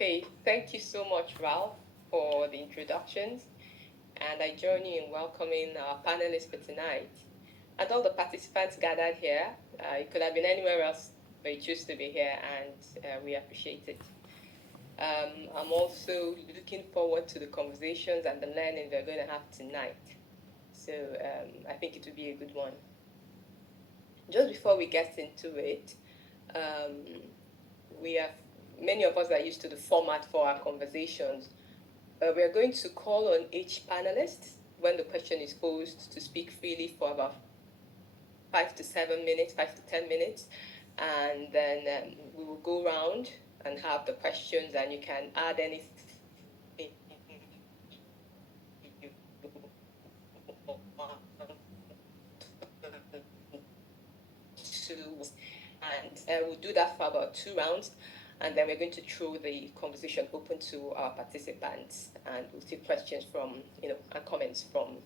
Okay, thank you so much, Ralph, for the introductions. And I join you in welcoming our panelists for tonight. And all the participants gathered here. It could have been anywhere else, but you choose to be here, and we appreciate it. I'm also looking forward to the conversations and the learning we're going to have tonight. So I think it will be a good one. Just before we get into it, we have many of us are used to the format for our conversations. We are going to call on each panelist when the question is posed to speak freely for about 5 to 7 minutes, 5 to 10 minutes, and then we will go around and have the questions, and you can add anything and we'll do that for about 2 rounds, and then we're going to throw the conversation open to our participants, and we'll take questions from, and comments from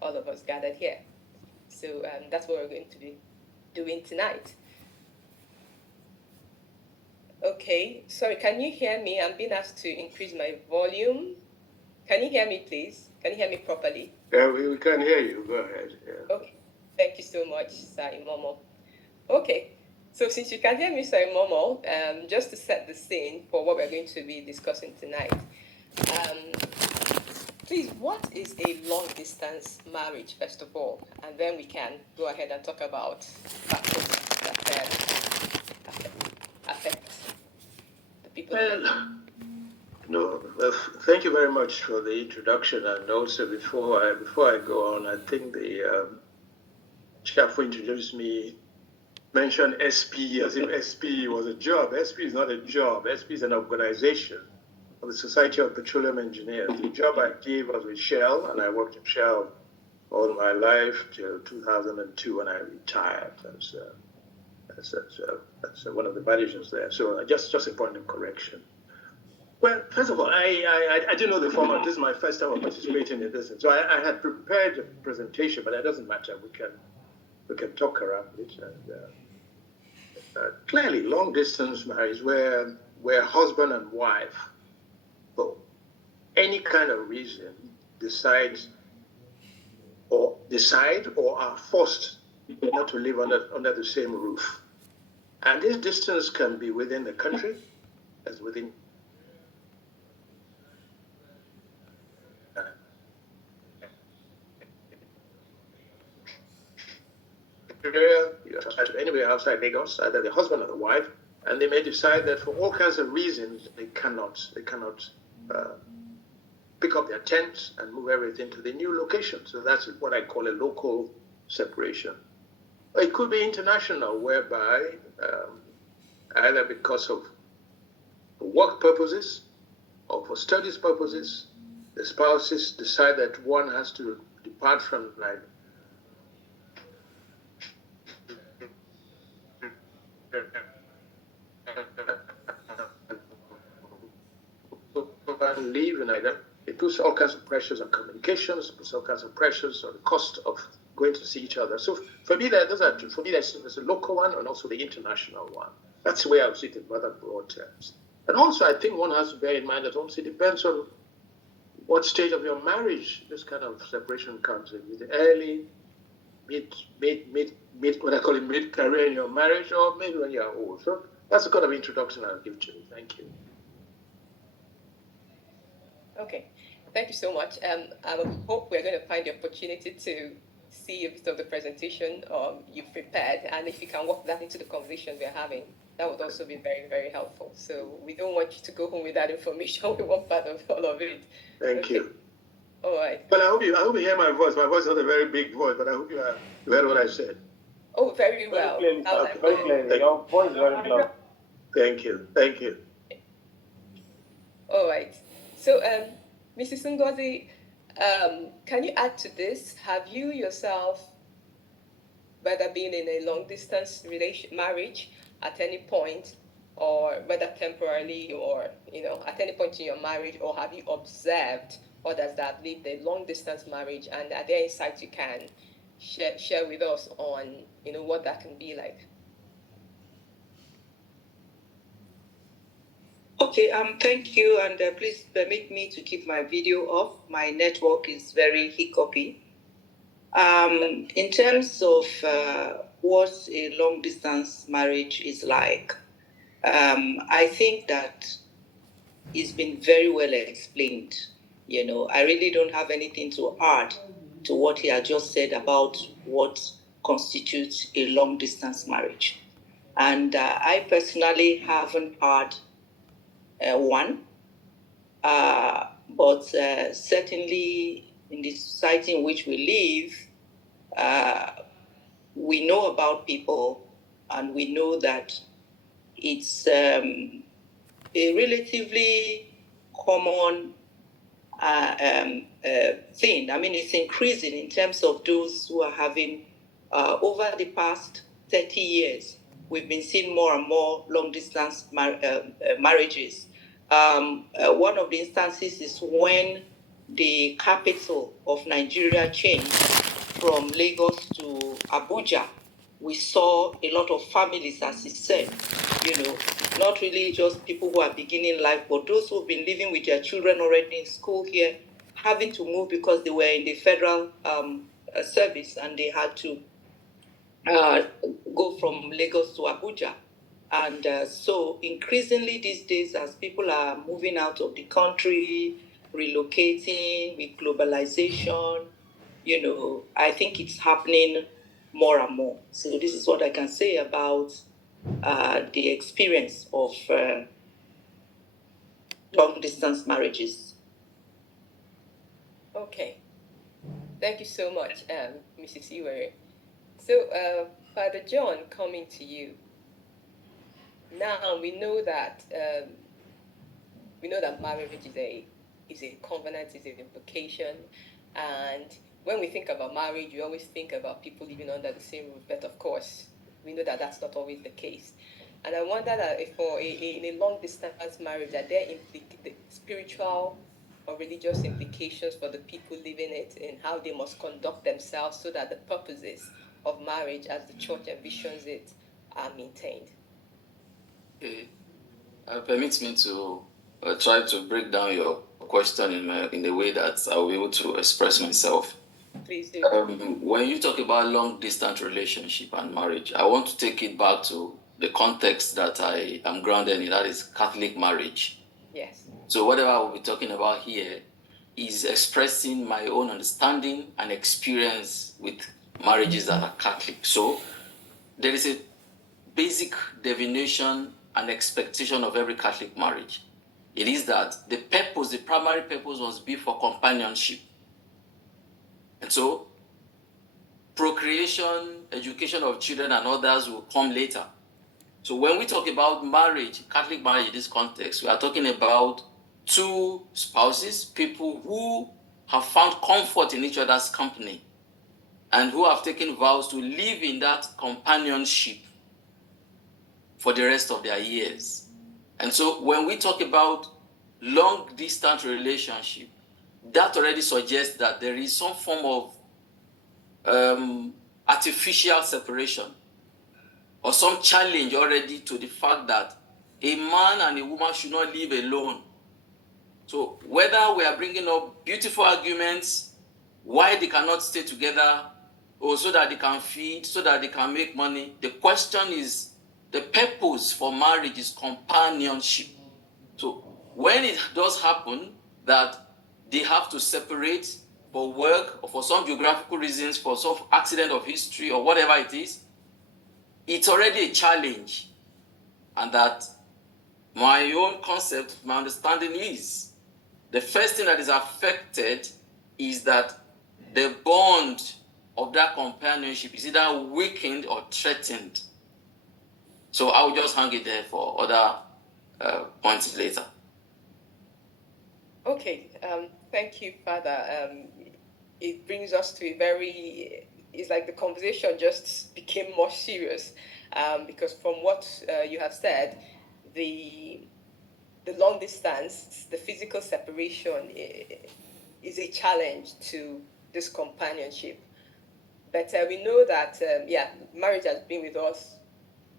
all of us gathered here. So that's what we're going to be doing tonight. Okay, sorry, can you hear me? I'm being asked to increase my volume. Can you hear me, please? Can you hear me properly? Yeah, we can hear you. Go ahead. Yeah. Okay, thank you so much, Sir Momo. Okay, so since you can hear me, Sir Momo, just to set the scene for what we're going to be discussing tonight, please, what is a long-distance marriage, first of all? And then we can go ahead and talk about factors that affect the people. Thank you very much for the introduction. And also, before I go on, I think the chap who introduced me mentioned SP as if SP was a job. SP is not a job. SP is an organization of the Society of Petroleum Engineers. The job I did was with Shell, and I worked in Shell all my life till 2002 when I retired. That's one of the managers there. So just a point of correction. Well, first of all, I didn't know the format. This is my first time of participating in this. So I had prepared a presentation, but that doesn't matter. We can talk around it. And clearly, long distance marriage, where husband and wife, for any kind of reason, decide or are forced not to live under the same roof. And this distance can be within the country, as within anywhere outside Lagos, either the husband or the wife, and they may decide that for all kinds of reasons they cannot pick up their tents and move everything to the new location. So that's what I call a local separation. It could be international, whereby either because of work purposes or for studies purposes, the spouses decide that one has to depart from and leave, and it puts all kinds of pressures on communications, puts all kinds of pressures on the cost of going to see each other. So for me, there's a local one and also the international one. That's the way I would see it in rather broad terms. And also, I think one has to bear in mind that also it depends on what stage of your marriage this kind of separation comes in. With early, what I call it mid-career in your marriage, or maybe when you're old. So that's the kind of introduction I'll give to you. Thank you. Okay, thank you so much. I hope we're going to find the opportunity to see a bit of the presentation you've prepared, and if you can work that into the conversation we're having, that would also be very, very helpful. So we don't want you to go home with that information. We want part of all of it. Thank you. All right. But I hope you hear my voice. My voice is not a very big voice, but I hope you heard what I said. Oh, very well. Very clearly. Your voice is very loud. Thank you. All right. So, Mrs. Ngozi, can you add to this? Have you yourself, whether being in a long-distance marriage at any point, or whether temporarily or, at any point in your marriage, or have you observed others that have lived a long-distance marriage, and are there insights you can share with us on, what that can be like? Okay, thank you, and please permit me to keep my video off. My network is very hiccupy. In terms of what a long distance marriage is like, I think that it's been very well explained. You know, I really don't have anything to add to what he had just said about what constitutes a long distance marriage. And I personally haven't had one, but certainly in the society in which we live, we know about people, and we know that it's a relatively common thing. I mean, it's increasing in terms of those who are having, over the past 30 years, we've been seeing more and more long distance marriages. One of the instances is when the capital of Nigeria changed from Lagos to Abuja. We saw a lot of families, as he said, you know, not really just people who are beginning life, but those who've been living with their children already in school here, having to move because they were in the federal service and they had to go from Lagos to Abuja. And so increasingly these days, as people are moving out of the country, relocating with globalization, you know, I think it's happening more and more. So this is what I can say about the experience of long distance marriages. Okay. Thank you so much, Mrs. Iwere. So, Father John, coming to you. Now we know that marriage is a covenant, is an invocation, and when we think about marriage, we always think about people living under the same roof. But of course, we know that that's not always the case. And I wonder that if in a long distance marriage, are there the spiritual or religious implications for the people living it and how they must conduct themselves so that the purposes of marriage as the church envisions it are maintained? Okay. Permit me to try to break down your question in a way that I will be able to express myself. Please do. When you talk about long distance relationship and marriage, I want to take it back to the context that I am grounded in, that is Catholic marriage. Yes. So whatever I will be talking about here is expressing my own understanding and experience with marriages that are Catholic. So there is a basic definition and expectation of every Catholic marriage. It is that the primary purpose must be for companionship. And so procreation, education of children and others will come later. So when we talk about marriage, Catholic marriage in this context, we are talking about two spouses, people who have found comfort in each other's company and who have taken vows to live in that companionship for the rest of their years. And so when we talk about long distance relationship, that already suggests that there is some form of artificial separation or some challenge already to the fact that a man and a woman should not live alone. So whether we are bringing up beautiful arguments why they cannot stay together or so that they can feed, so that they can make money, the question is, the purpose for marriage is companionship. So when it does happen that they have to separate for work or for some geographical reasons, for some accident of history or whatever it is, it's already a challenge. And that my own concept, my understanding is, the first thing that is affected is that the bond of that companionship is either weakened or threatened. So I will just hang it there for other points later. Okay, thank you, Father. It brings us to it's like the conversation just became more serious because from what you have said, the long distance, the physical separation is a challenge to this companionship. But we know that, marriage has been with us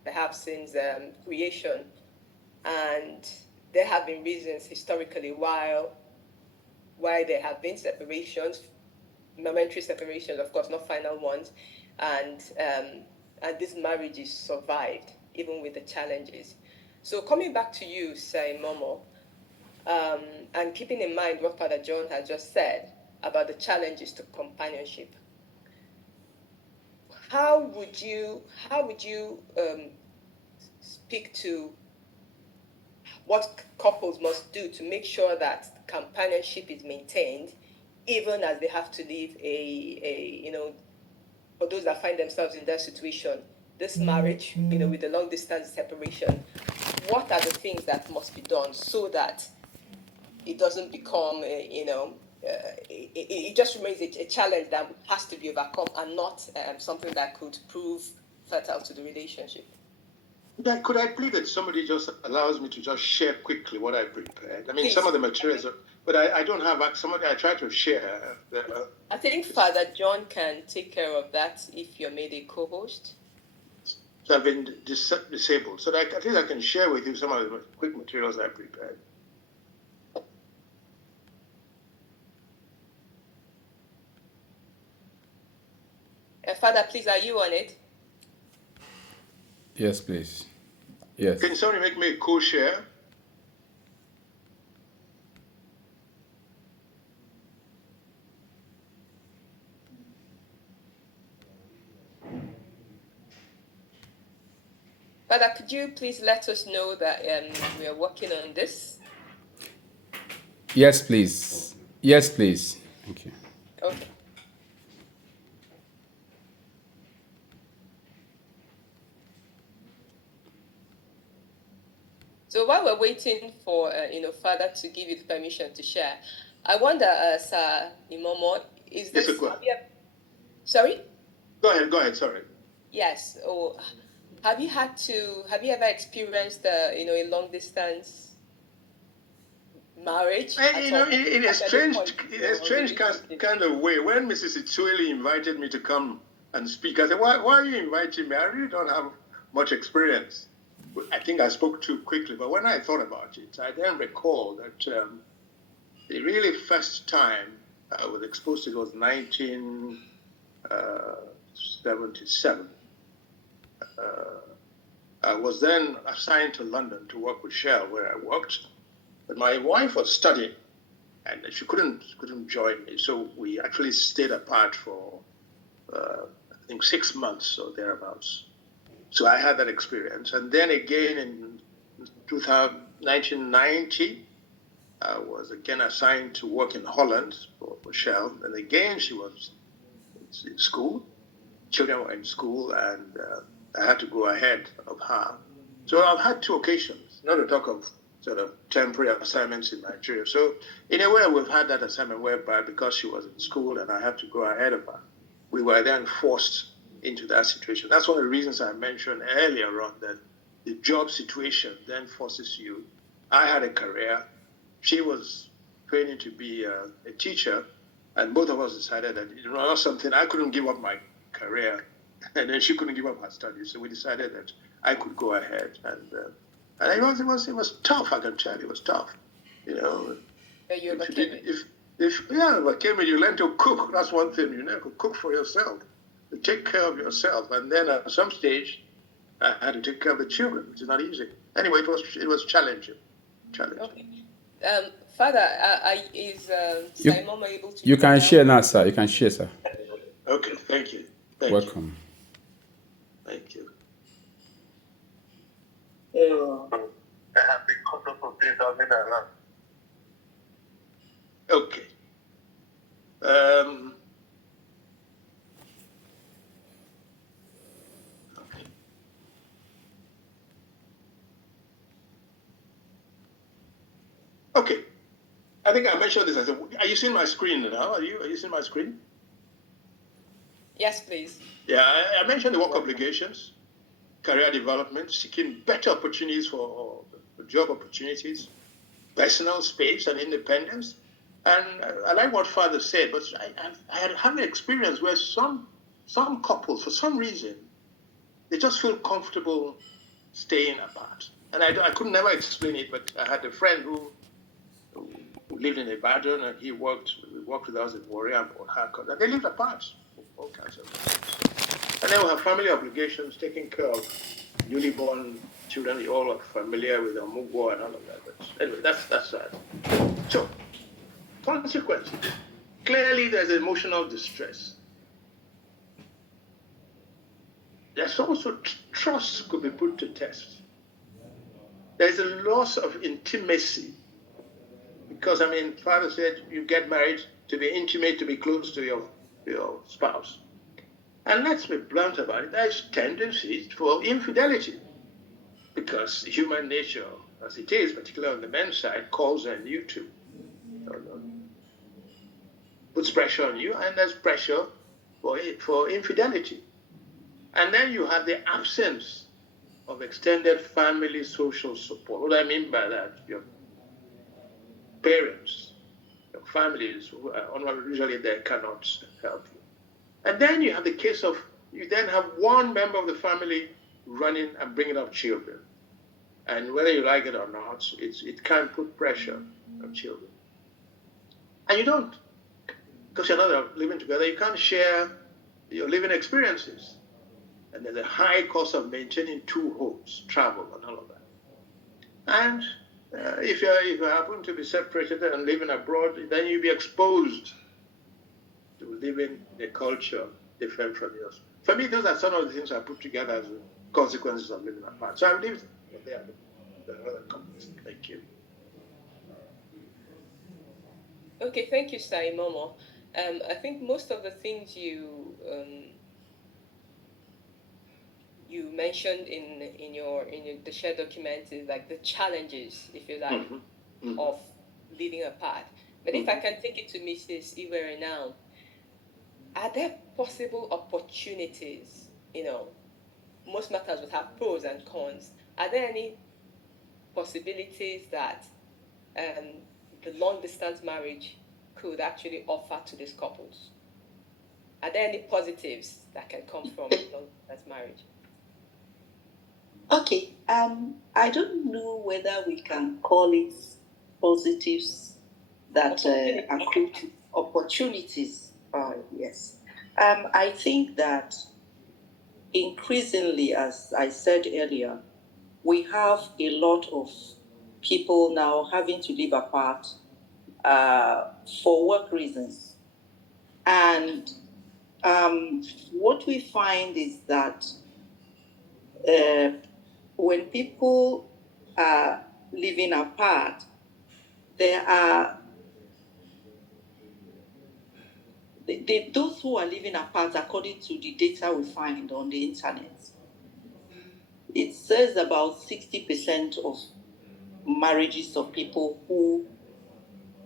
perhaps since creation. And there have been reasons historically why there have been separations, momentary separations, of course, not final ones, and these marriages survived even with the challenges. So coming back to you, Sir Momo, and keeping in mind what Father John has just said about the challenges to companionship, how would you speak to what couples must do to make sure that companionship is maintained, even as they have to live for those that find themselves in that situation, this marriage, with the long distance separation, what are the things that must be done so that it doesn't become, it just remains a challenge that has to be overcome and not something that could prove fatal to the relationship? Could I plead that somebody just allows me to just share quickly what I prepared? I mean, Please. some of the materials, but I don't have somebody I try to share. I think Father John can take care of that if you're made a co-host. So I've been disabled, so I think I can share with you some of the quick materials I prepared. Father, please, are you on it? Yes, please. Yes. Can somebody make me a co-share? Father, could you please let us know that we are working on this? Yes, please. Yes, please. Thank you. Okay. So while we're waiting for Father to give you the permission to share, I wonder, Sir Imomo, is this? Yes, go ahead. Sorry? Go ahead. Sorry. Yes. Or have you ever experienced a long distance marriage? In a strange kind of way, when Mrs. Itsueli invited me to come and speak, I said, why are you inviting me? I really don't have much experience. I think I spoke too quickly, but when I thought about it, I then recalled that the really first time I was exposed to it was 1977. I was then assigned to London to work with Shell, where I worked. But my wife was studying, and she couldn't join me. So we actually stayed apart for, I think, 6 months or thereabouts. So I had that experience. And then again in 1990, I was again assigned to work in Holland for Shell. And again, she was in school. Children were in school, and I had to go ahead of her. So I've had 2 occasions, not to talk of sort of temporary assignments in Nigeria. So in a way, we've had that assignment whereby because she was in school and I had to go ahead of her, we were then forced into that situation. That's one of the reasons I mentioned earlier on, that the job situation then forces you. I had a career. She was training to be a teacher, and both of us decided that it was something I couldn't give up my career, and then she couldn't give up her studies. So we decided that I could go ahead, and it was tough. I can tell you, it was tough. You overcame it. Overcame it. You learn to cook. That's one thing. You learn to cook for yourself. You take care of yourself, and then at some stage, I had to take care of the children, which is not easy. Anyway, it was challenging. Okay. Father, is Simon able to? You can share now, sir. You can share, sir. Okay. Thank you. Welcome. Thank you. Okay. Okay. I think I mentioned this. I said, are you seeing my screen now? Are you seeing my screen? Yes, please. Yeah, I mentioned the work obligations, career development, seeking better opportunities for job opportunities, personal space and independence. And I like what Father said, but I had an experience where some couples, for some reason, they just feel comfortable staying apart. And I could never explain it, but I had a friend who lived in Ibadan, and we worked with us in Warrior and Port Harcourt, and they lived apart, all kinds of things. And then we have family obligations, taking care of newly born children. You all are familiar with the Mugwo and all of that. But anyway, that's sad. So, consequences. Clearly, there's emotional distress. There's also trust could be put to test. There's a loss of intimacy. Because, Father said you get married to be intimate, to be close to your spouse. And let's be blunt about it, there's tendencies for infidelity. Because human nature, as it is, particularly on the men's side, calls on you to. Puts pressure on you, and there's pressure for infidelity. And then you have the absence of extended family social support. What do I mean by that? Your parents, your families, who are usually they cannot help you. And then you have the case of, you then have one member of the family running and bringing up children. And whether you like it or not, it can put pressure on children. And you don't, because you're not living together, you can't share your living experiences. And there's a high cost of maintaining two homes, travel, and all of that. And if you happen to be separated and living abroad, then you'll be exposed to living a culture different from yours. For me, those are some of the things I put together as consequences of living apart. So I believe they are the other companies. Thank you. Okay, thank you, Sai Momo. I think most of the things you mentioned in your the shared document is like the challenges, if you like, of living apart. But if I can take it to Mrs. Iwere now, are there possible opportunities? Most matters would have pros and cons. Are there any possibilities that the long-distance marriage could actually offer to these couples? Are there any positives that can come from long-distance marriage? Okay, I don't know whether we can call it positives that accrue to opportunities. Yes. I think that increasingly, as I said earlier, we have a lot of people now having to live apart for work reasons. And what we find is that when people are living apart, there are those who are living apart, according to the data we find on the internet, it says about 60% of marriages of people who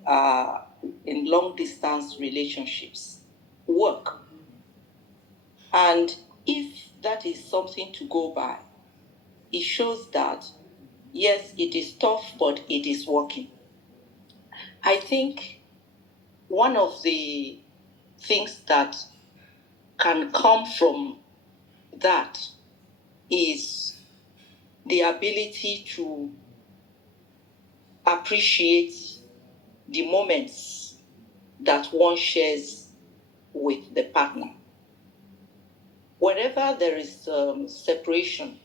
are in long-distance relationships work. And if that is something to go by, it shows that, yes, it is tough, but it is working. I think one of the things that can come from that is the ability to appreciate the moments that one shares with the partner. Wherever there is separation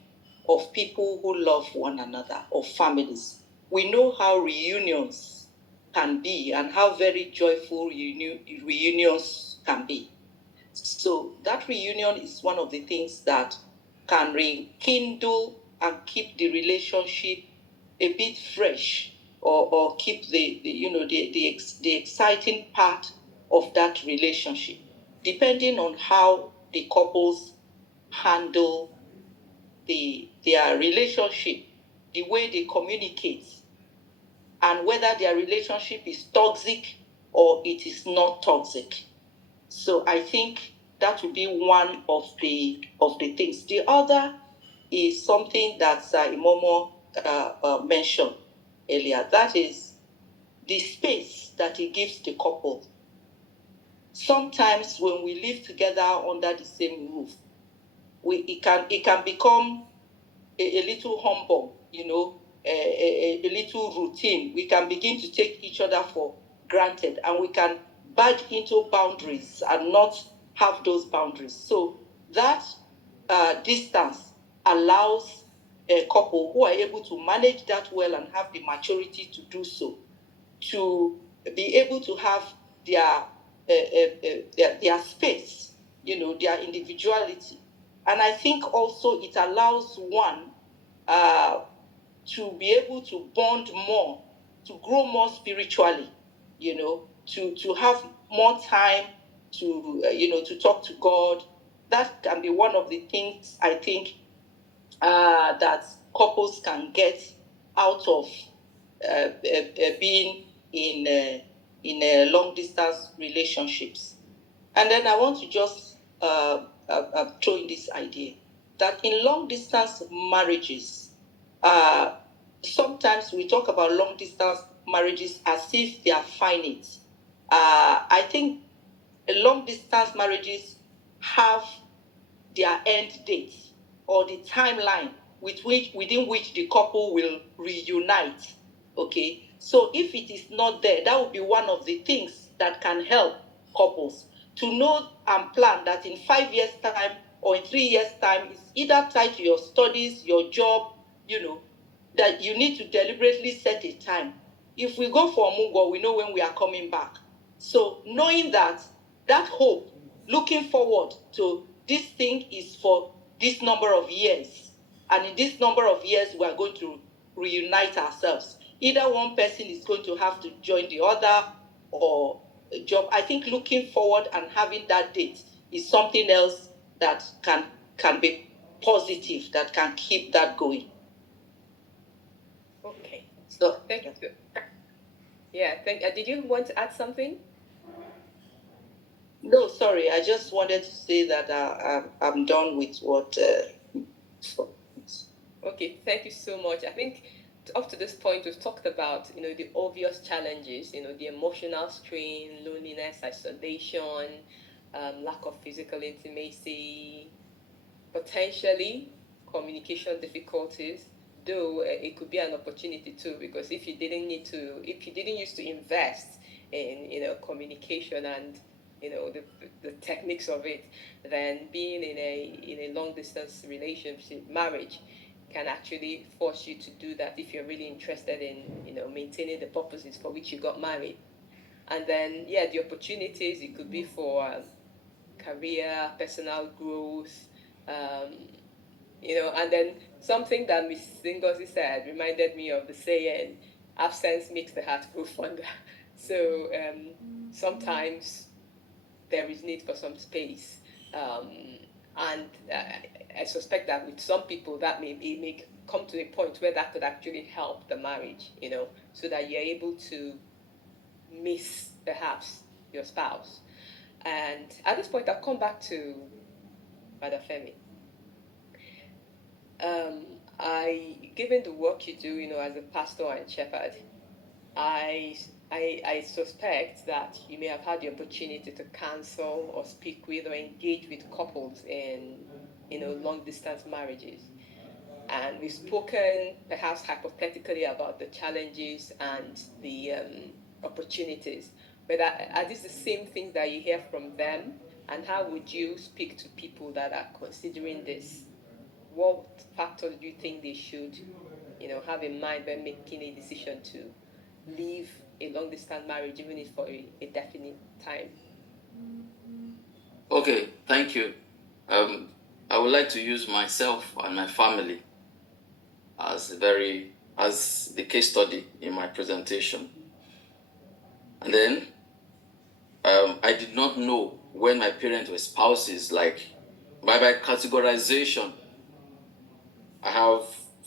of people who love one another, of families, we know how reunions can be and how very joyful reunions can be. So that reunion is one of the things that can rekindle and keep the relationship a bit fresh, or keep the exciting part of that relationship, depending on how the couples handle their relationship, the way they communicate, and whether their relationship is toxic or it is not toxic. So I think that would be one of the things. The other is something that Imomo mentioned earlier. That is the space that it gives the couple. Sometimes when we live together under the same roof, it can become a little humble a little routine. We can begin to take each other for granted, and we can budge into boundaries and not have those boundaries. So that distance allows a couple who are able to manage that well and have the maturity to do so, to be able to have their space, their individuality. And I think also it allows one to be able to bond more, to grow more spiritually, to have more time to talk to God. That can be one of the things I think that couples can get out of being in long distance relationships. And then I want to just throw in this idea that in long distance marriages, sometimes we talk about long distance marriages as if they are finite. I think long distance marriages have their end date or the timeline within which the couple will reunite. Okay, so if it is not there, that would be one of the things that can help couples to know and plan that in 5 years' time or in 3 years' time, it's either tied to your studies, your job, that you need to deliberately set a time. If we go for Mungo, we know when we are coming back. So knowing that hope, looking forward to this thing is for this number of years, and in this number of years, we are going to reunite ourselves. Either one person is going to have to join the other or a job. I think looking forward and having that date is something else that can be positive, that can keep that going. Okay. So Thank you. Yeah. Did you want to add something? No, sorry. I just wanted to say that I'm done with what. Okay. Thank you so much. I think up to this point, we've talked about the obvious challenges. The emotional strain, loneliness, isolation, lack of physical intimacy, potentially communication difficulties. Though it could be an opportunity too, because if you didn't used to invest in communication and the techniques of it, then being in a long distance relationship, marriage, can actually force you to do that if you're really interested in maintaining the purposes for which you got married. And then the opportunities, it could be for career, personal growth, and then something that Miss Ngozi said reminded me of the saying, absence makes the heart grow fonder. So sometimes there is need for some space. And I suspect that with some people that may come to a point where that could actually help the marriage, so that you're able to miss perhaps your spouse. And at this point, I'll come back to Brother Femi. Given the work you do, as a pastor and shepherd, I suspect that you may have had the opportunity to counsel or speak with or engage with couples in long distance marriages. And we've spoken perhaps hypothetically about the challenges and the opportunities. But are these the same things that you hear from them? And how would you speak to people that are considering this? What factors do you think they should, have in mind when making a decision to leave a long-distance marriage, even if for a definite time? Okay, thank you. I would like to use myself and my family as the case study in my presentation. And then I did not know when my parents were spouses. Like by categorization, I have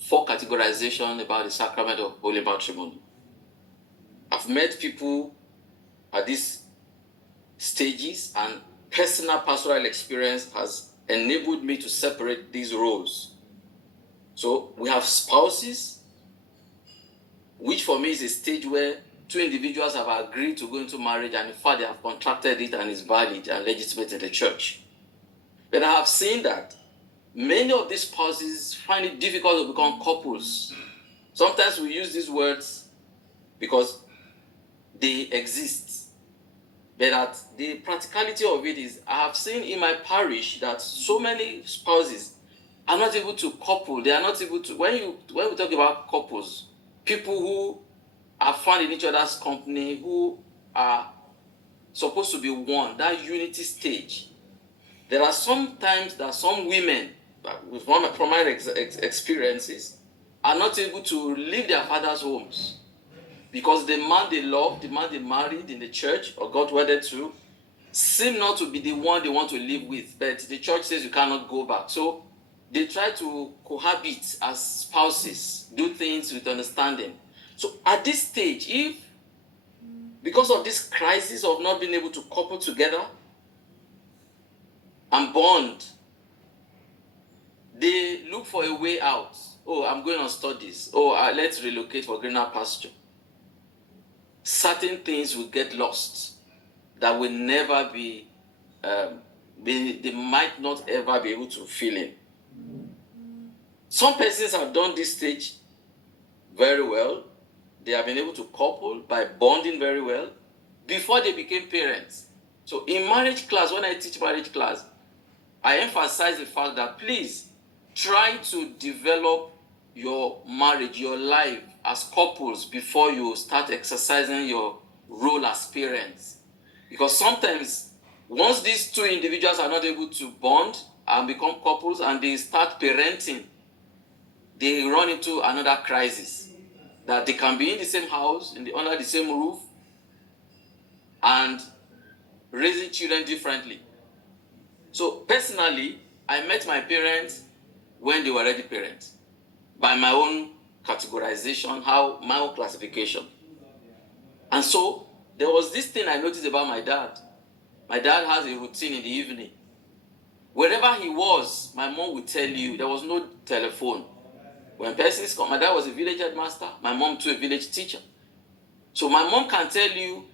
4 categorizations about the sacrament of holy matrimony. I've met people at these stages, and personal pastoral experience has enabled me to separate these roles. So we have spouses, which for me is a stage where 2 individuals have agreed to go into marriage, and in fact they have contracted it and is valid and legitimate in the church. But I have seen that many of these spouses find it difficult to become couples Sometimes we use these words because they exist. But that the practicality of it is, I have seen in my parish that so many spouses are not able to couple. They are not able to. When we talk about couples, people who are found in each other's company, who are supposed to be one, that unity stage. There are sometimes that some women, from my experiences, are not able to leave their father's homes because the man they love, the man they married in the church or got wedded to, seem not to be the one they want to live with. But the church says you cannot go back. So they try to cohabit as spouses, do things with understanding. So at this stage, if because of this crisis of not being able to couple together and bond, they look for a way out. Oh, I'm going on studies. Oh, let's relocate for greener pasture. Certain things will get lost that will never be, they might not ever be able to fill in. Some persons have done this stage very well. They have been able to couple by bonding very well before they became parents. So in marriage class, when I teach marriage class, I emphasize the fact that please try to develop your marriage, your life as couples before you start exercising your role as parents. Because sometimes once these two individuals are not able to bond and become couples and they start parenting, they run into another crisis. That they can be in the same house, under the same roof, and raising children differently. So personally, I met my parents when they were already parents, by my own categorization, my own classification. And so there was this thing I noticed about my dad. My dad has a routine in the evening. Wherever he was, my mom would tell you there was no telephone. When persons come, my dad was a village headmaster, my mom too a village teacher. So my mom can tell you,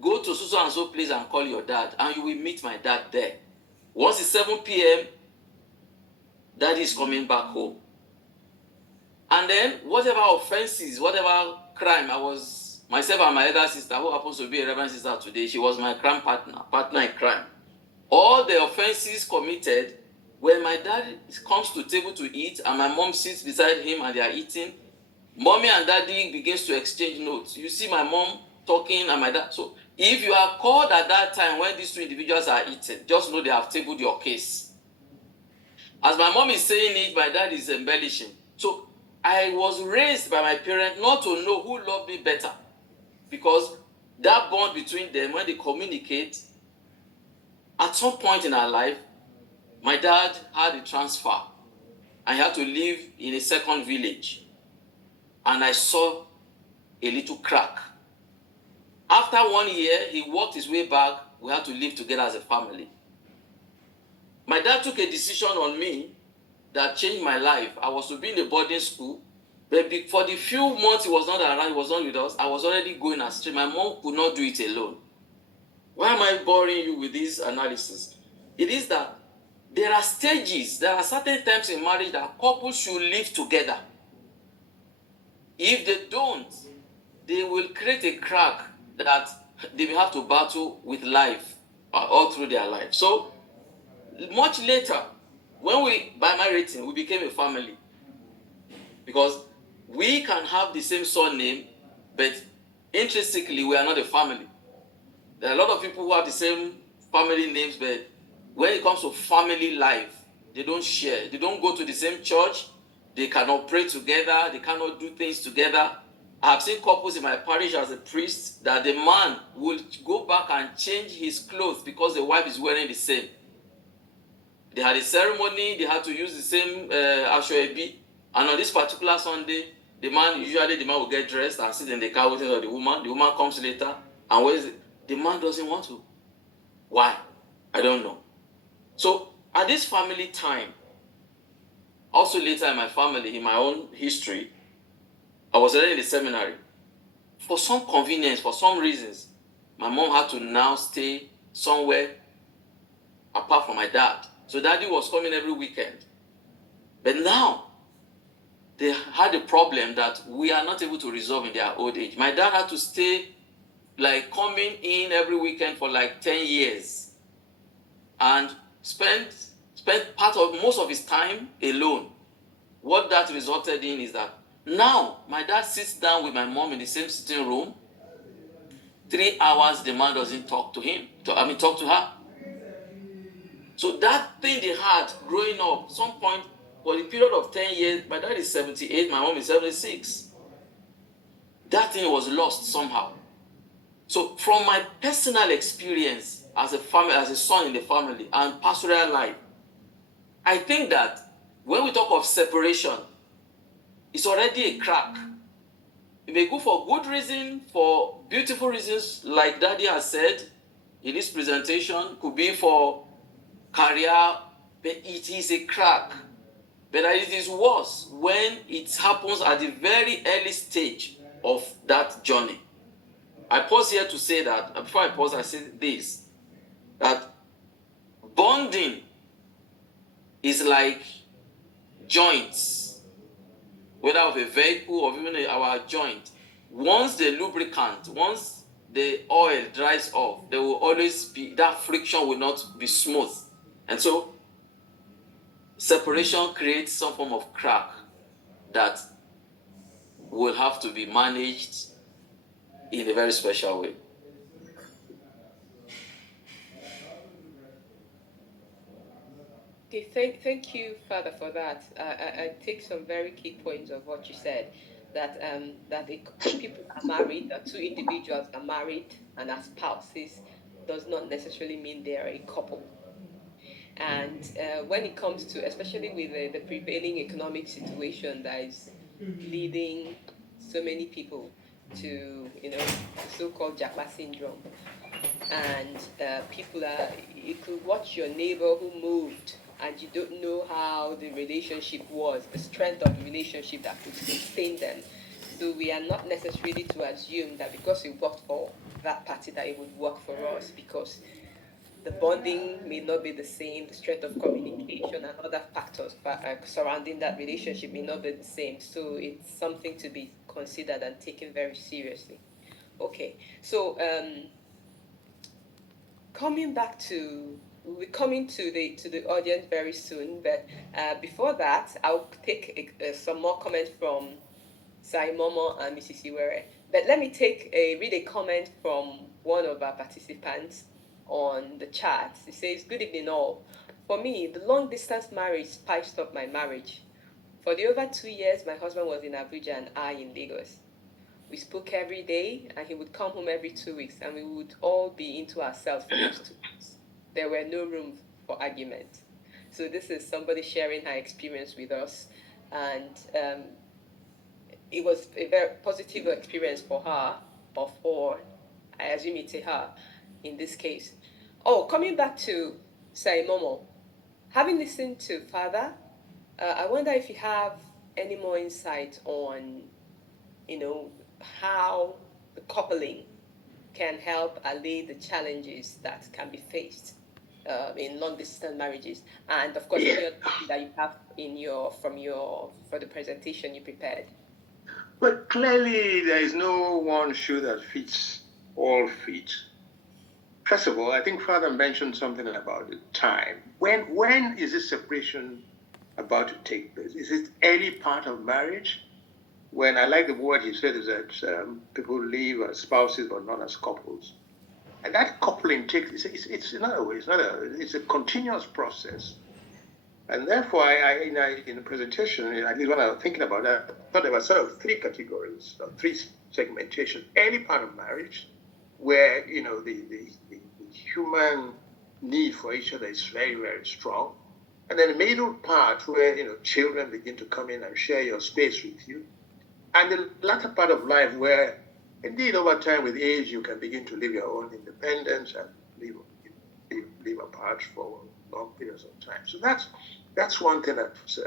go to so and so place and call your dad, and you will meet my dad there. Once it's 7 p.m., daddy is coming back home. And then whatever offenses, whatever crime, myself and my elder sister, who happens to be a reverend sister today, she was my crime partner in crime. All the offenses committed, when my dad comes to the table to eat and my mom sits beside him and they are eating, mommy and daddy begins to exchange notes. You see my mom talking and my dad. So if you are called at that time when these two individuals are eating, just know they have tabled your case. As my mom is saying it, my dad is embellishing. So I was raised by my parents not to know who loved me better. Because that bond between them, when they communicate, at some point in our life, my dad had a transfer. I had to live in a second village. And I saw a little crack. After 1 year, he worked his way back. We had to live together as a family. My dad took a decision on me that changed my life. I was to be in a boarding school. But for the few months he was not around, he was not with us, I was already going astray. My mom could not do it alone. Why am I boring you with this analysis? It is that there are stages, there are certain times in marriage that couples should live together. If they don't, they will create a crack that they will have to battle with life all through their life. So, much later, by my rating, we became a family. Because we can have the same surname, but intrinsically, we are not a family. There are a lot of people who have the same family names, but when it comes to family life, they don't share. They don't go to the same church. They cannot pray together. They cannot do things together. I have seen couples in my parish as a priest that the man will go back and change his clothes because the wife is wearing the same. They had a ceremony. They had to use the same ashoebi. And on this particular Sunday, the man will get dressed and sit in the car waiting for the woman. The woman comes later. And the man doesn't want to. Why? I don't know. So, at this family time, also later in my family, in my own history, I was already in the seminary. For some convenience, for some reasons, my mom had to now stay somewhere apart from my dad. So daddy was coming every weekend. But now, they had a problem that we are not able to resolve in their old age. My dad had to stay, like, coming in every weekend for like 10 years and spent most of his time alone. What that resulted in is that now my dad sits down with my mom in the same sitting room. 3 hours, the man doesn't talk to her. So that thing they had growing up, some point for the period of 10 years, my dad is 78, my mom is 76. That thing was lost somehow. So from my personal experience as a son in the family and pastoral life, I think that when we talk of separation, it's already a crack. It may go for good reason, for beautiful reasons, like Daddy has said in his presentation, could be for career, but it is a crack. But it is worse when it happens at the very early stage of that journey. I pause here to say that, before I pause, I say this, that bonding is like joints, whether of a vehicle or even our joint. Once the oil dries off, there will always be, that friction will not be smooth. And so, separation creates some form of crack that will have to be managed in a very special way. Okay, thank you, Father, for that. I take some very key points of what you said. That people are married, that two individuals are married and are spouses, does not necessarily mean they are a couple. And when it comes to, especially with the prevailing economic situation that is leading so many people to, the so-called Japa syndrome, and you could watch your neighbor who moved, and you don't know how the relationship was, the strength of the relationship that could sustain them. So we are not necessarily to assume that because it worked for that party that it would work for us, because the bonding may not be the same, the strength of communication and other factors surrounding that relationship may not be the same. So it's something to be considered and taken very seriously. Okay, so we'll be coming to the audience very soon, but before that, I'll take some more comments from Sai Momo and Mrs. Iwere. But let me read a comment from one of our participants on the chat. It says, "Good evening all. For me, the long distance marriage spiced up my marriage. For the over 2 years, my husband was in Abuja and I in Lagos. We spoke every day, and he would come home every 2 weeks, and we would all be into ourselves for those 2 weeks. There were no room for argument." So this is somebody sharing her experience with us, and it was a very positive experience for her, or I assume it's a her in this case. Oh, coming back to Sai Momo, having listened to Father, I wonder if you have any more insight on, how the coupling can help allay the challenges that can be faced in long-distance marriages, and of course, any other that you have for the presentation you prepared. But clearly, there is no one shoe that fits all feet. First of all, I think Father mentioned something about the time. When is this separation about to take place? Is it early part of marriage? When I like the word he said is that people live as spouses but not as couples. And that coupling takes, it's in other ways, it's a continuous process. And therefore, I in the presentation, at least when I was thinking about that, I thought there were sort of 3 categories, or 3 segmentation. Early part of marriage, where, the human need for each other is very, very strong. And then the middle part where, children begin to come in and share your space with you. And the latter part of life where, indeed, over time with age, you can begin to live your own independence and live apart for long periods of time. So that's one thing that's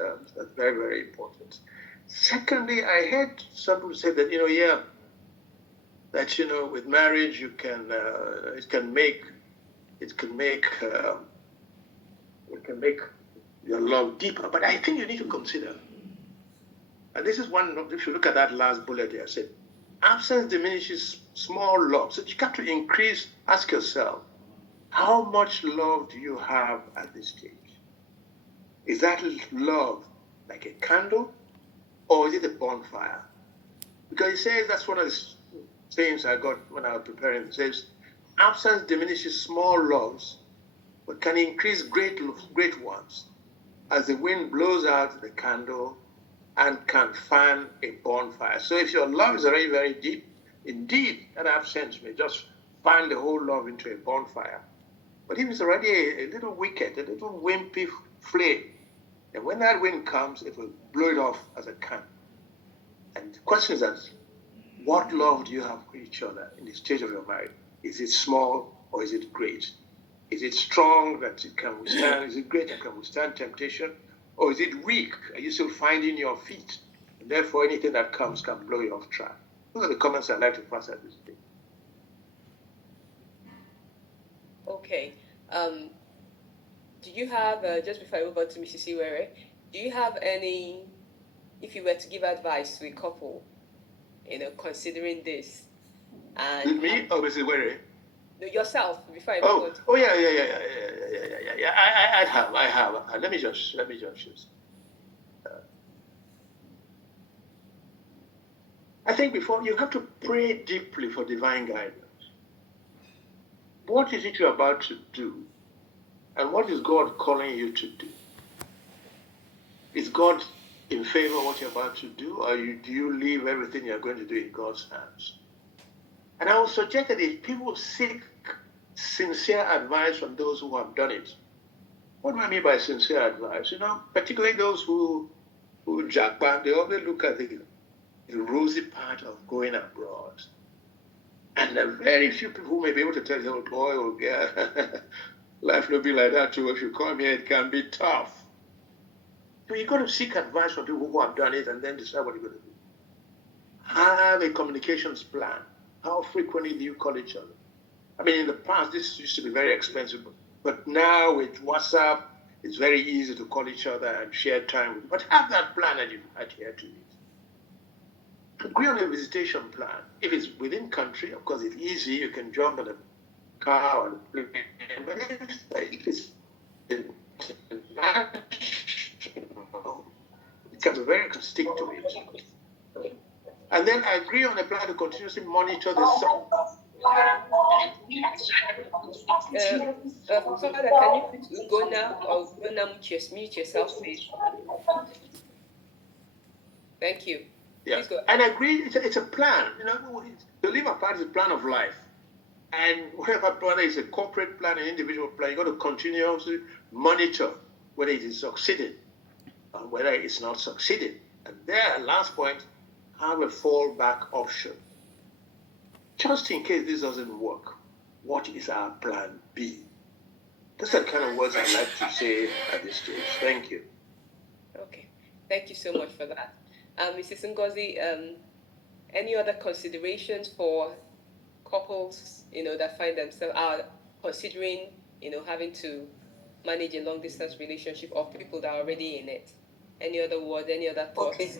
very, very important. Secondly, I heard some people say that, that, with marriage, it can make your love deeper. But I think you need to consider And this is one, if you look at that last bullet there, I said, absence diminishes small love. So you got to increase, ask yourself, how much love do you have at this stage? Is that love like a candle, or is it a bonfire? Because it says, that's one of the sayings I got when I was preparing. It says, absence diminishes small loves, but can increase great ones, as the wind blows out the candle and can fan a bonfire. So if your love is already very deep, indeed, that absence may just fan the whole love into a bonfire. But if it's already a little wicked, a little wimpy flame, and when that wind comes, it will blow it off as a candle. And the question is that, what love do you have for each other in the stage of your marriage? Is it small or is it great? Is it strong that it can withstand? Is it great that can withstand temptation? Or is it weak? Are you still finding your feet? And therefore, anything that comes can blow you off track. Those are the comments I'd like to pass at this stage. Okay. Do you have, just before I move on to Mrs. Iwere, do you have any, if you were to give advice to a couple, considering this? And With me or Mrs. Iwere? No, yourself, before I move on to... Oh, yeah. I have. Let me just choose. I think before, you have to pray deeply for divine guidance. What is it you're about to do? And what is God calling you to do? Is God in favor of what you're about to do, or do you leave everything you're going to do in God's hands? And I would suggest that if people seek sincere advice from those who have done it, what do I mean by sincere advice? Particularly those who jackpot, they always look at the rosy part of going abroad. And there are very few people who may be able to tell you, oh boy, oh yeah, life will be like that too. If you come here, it can be tough. So you've got to seek advice from people who have done it and then decide what you're going to do. Have a communications plan. How frequently do you call each other? I mean, in the past, this used to be very expensive, but now with WhatsApp, it's very easy to call each other and share time. But have that plan and you adhere to it. Agree on a visitation plan. If it's within country, of course, it's easy. You can jump in a car or a plane. But if it's international, it can be very stick to it. And then I agree on a plan to continuously monitor the sun. Father, can you put Ugona or Ugona mute yourself, please? Thank you. Yeah, and I agree. It's a plan. To live apart is a plan of life, and whatever whether it's a corporate plan, an individual plan, you got to continuously monitor whether it is succeeding or whether it's not succeeding. And there, last point, have a fallback option. Just in case this doesn't work, what is our plan B? That's the kind of words I'd like to say at this stage. Thank you. Okay, thank you so much for that. Mrs. Ngozi, any other considerations for couples, that find themselves considering, having to manage a long-distance relationship, or people that are already in it? Any other words, any other thoughts? Okay.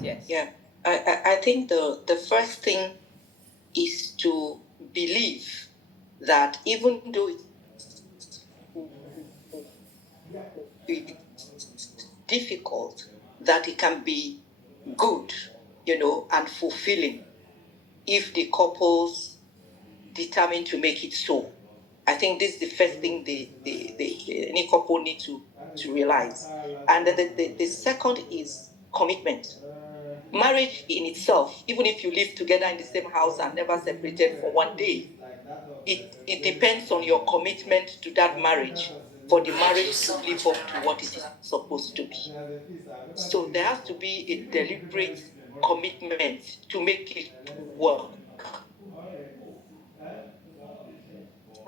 Yes. Yeah, I think the first thing is to believe that even though it's difficult, that it can be good, and fulfilling if the couples determine to make it so. I think this is the first thing any couple need to realize. And the second is commitment. Marriage in itself, even if you live together in the same house and never separated for one day, it depends on your commitment to that marriage for the marriage to live up to what it is supposed to be. So there has to be a deliberate commitment to make it work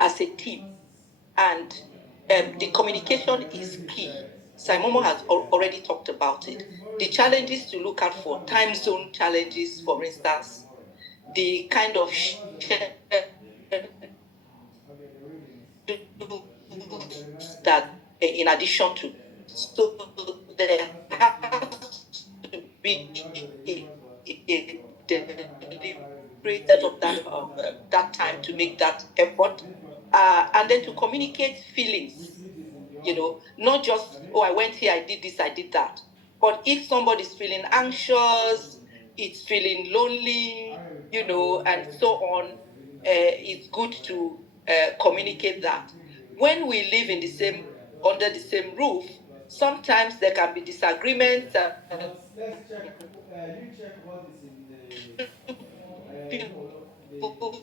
as a team. And the communication is key. Simomo has already talked about it. The challenges to look out for, time zone challenges, for instance, the kind of that in addition to, so there has to be that time to make that effort, and then to communicate feelings, not just, oh, I went here, I did this, I did that. But if somebody's feeling anxious, it's feeling lonely, and so on, it's good to communicate that. When we live under the same roof, sometimes there can be disagreements. Let's check. You check what is in the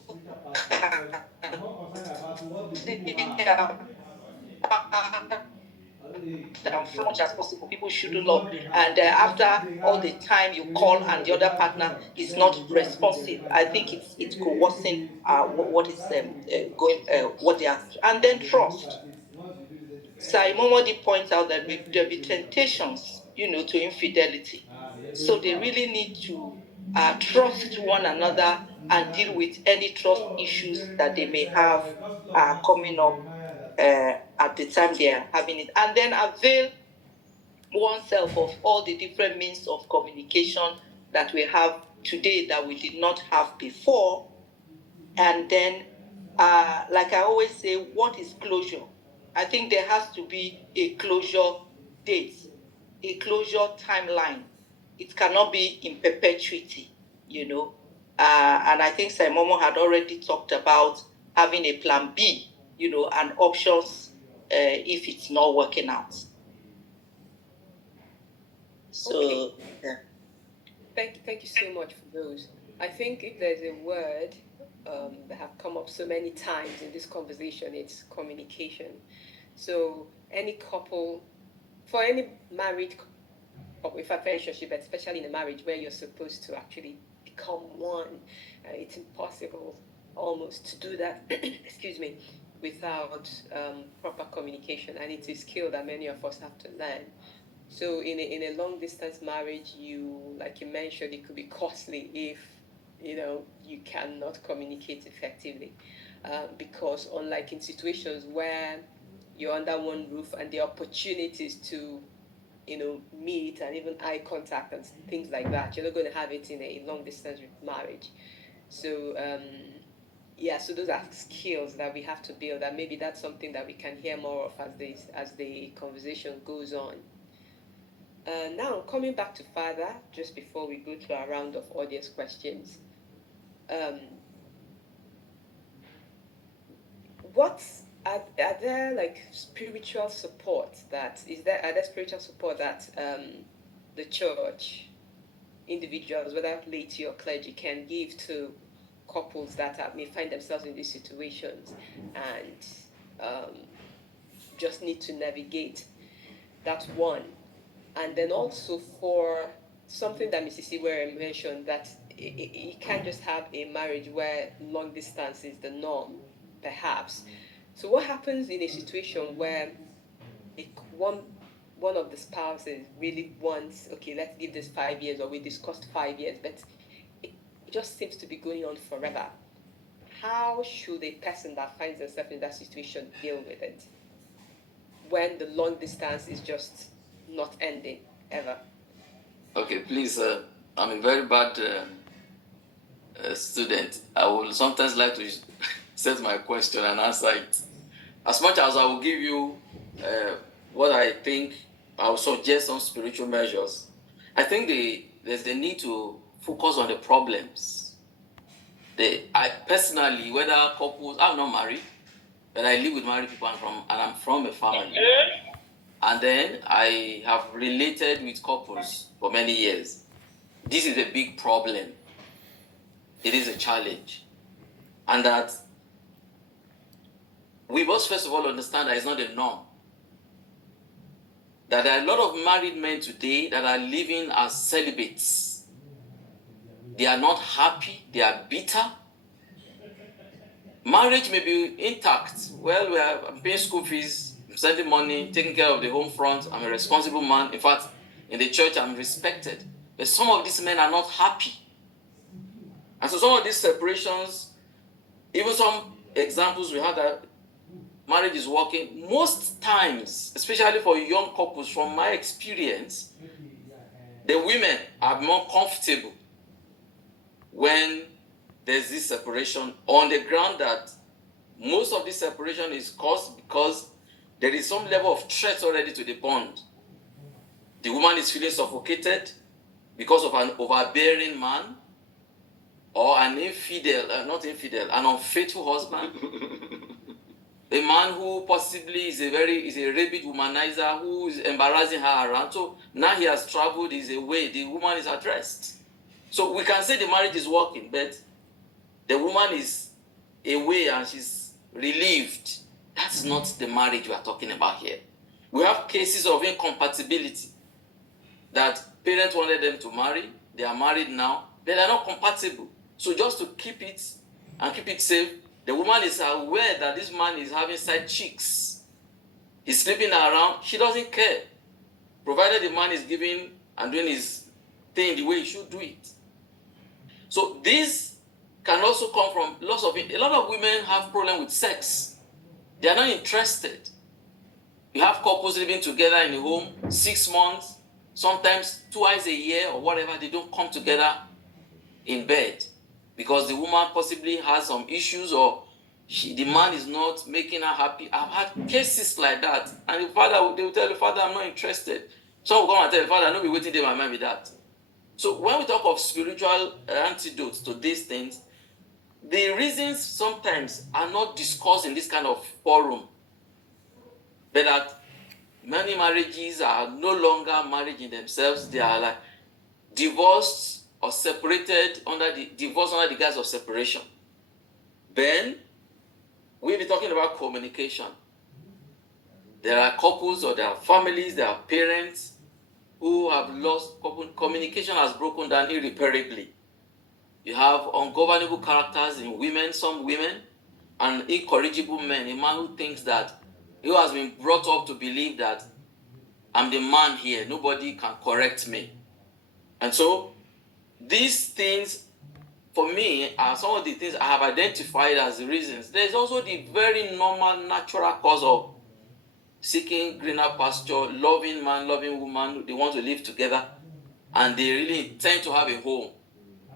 spiritual pastor. I'm not concerned about what the people have. As much as possible, people shouldn't love. And after all the time you call and the other partner is not responsive, I think it could worsen what is what they are. And then trust. Saimomodi points out that there'll be temptations, to infidelity. So they really need to trust one another and deal with any trust issues that they may have coming up at the time they are having it. And then avail oneself of all the different means of communication that we have today that we did not have before. And then, like I always say, what is closure? I think there has to be a closure date, a closure timeline. It cannot be in perpetuity, and I think Saimomo had already talked about having a plan B, and options if it's not working out. So, Okay. yeah. Thank you so much for those. I think if there's a word that have come up so many times in this conversation, it's communication. So any couple, for any married couple, if a relationship, especially in a marriage where you're supposed to actually become one, it's impossible almost to do that, excuse me, without proper communication, and it's a skill that many of us have to learn. So in a long distance marriage, like you mentioned, it could be costly if you cannot communicate effectively, because unlike in situations where you're under one roof and the opportunities to meet and even eye contact and things like that, you're not going to have it in a long distance marriage. So so those are skills that we have to build, and maybe that's something that we can hear more of as the conversation goes on. Now, coming back to Father, just before we go to our round of audience questions, are there like spiritual support are there spiritual support that the church, individuals, whether laity or clergy, can give to couples that may find themselves in these situations and just need to navigate? That's one. And then also for something that Mrs. Iwere mentioned, that you can't just have a marriage where long distance is the norm, perhaps. So what happens in a situation where one of the spouses really wants, okay, let's give this 5 years, or we discussed 5 years, but it just seems to be going on forever? How should a person that finds themselves in that situation deal with it when the long distance is just not ending ever? Okay, please, I'm a very bad student. I will sometimes like to set my question and answer it. As much as I will give you what I think, I will suggest some spiritual measures. I think there's the need to focus on the problems. I personally, whether couples, I'm not married, but I live with married people, and I'm from a family. And then I have related with couples for many years. This is a big problem. It is a challenge. And that we must first of all understand that it's not a norm. That there are a lot of married men today that are living as celibates. They are not happy, they are bitter. Marriage may be intact. Well, I'm paying school fees, I'm sending money, taking care of the home front. I'm a responsible man. In fact, in the church, I'm respected. But some of these men are not happy. And so some of these separations, even some examples we had that marriage is working, most times, especially for young couples, from my experience, the women are more comfortable when there's this separation on the ground that most of this separation is caused because there is some level of threat already to the bond. The woman is feeling suffocated because of an overbearing man or an an unfaithful husband. A man who possibly is a rabid womanizer who is embarrassing her around. So now he has traveled, he's away, the woman is addressed. So we can say the marriage is working, but the woman is away and she's relieved. That's not the marriage we are talking about here. We have cases of incompatibility that parents wanted them to marry, they are married now, but they are not compatible. So just to keep it and keep it safe, the woman is aware that this man is having side chicks. He's sleeping around. She doesn't care, provided the man is giving and doing his thing the way he should do it. So this can also come from lots of it. A lot of women have problem with sex. They are not interested. You have couples living together in a home 6 months, sometimes twice a year or whatever. They don't come together in bed because the woman possibly has some issues or the man is not making her happy. I've had cases like that, and the father, they will tell the father, I'm not interested. Some will come and tell the father, no, be waiting there, my mind with that. So when we talk of spiritual antidotes to these things, the reasons sometimes are not discussed in this kind of forum, but that many marriages are no longer marriage in themselves. They are like divorced or separated under the guise of separation. Then we'll be talking about communication. There are couples or there are families, there are parents who have lost communication, has broken down irreparably. You have ungovernable characters in women, some women, and incorrigible men. A man who thinks that he has been brought up to believe that I'm the man here, nobody can correct me. And so these things, for me, are some of the things I have identified as the reasons. There's also the very normal, natural cause of seeking greener pasture, loving man, loving woman, they want to live together, and they really intend to have a home.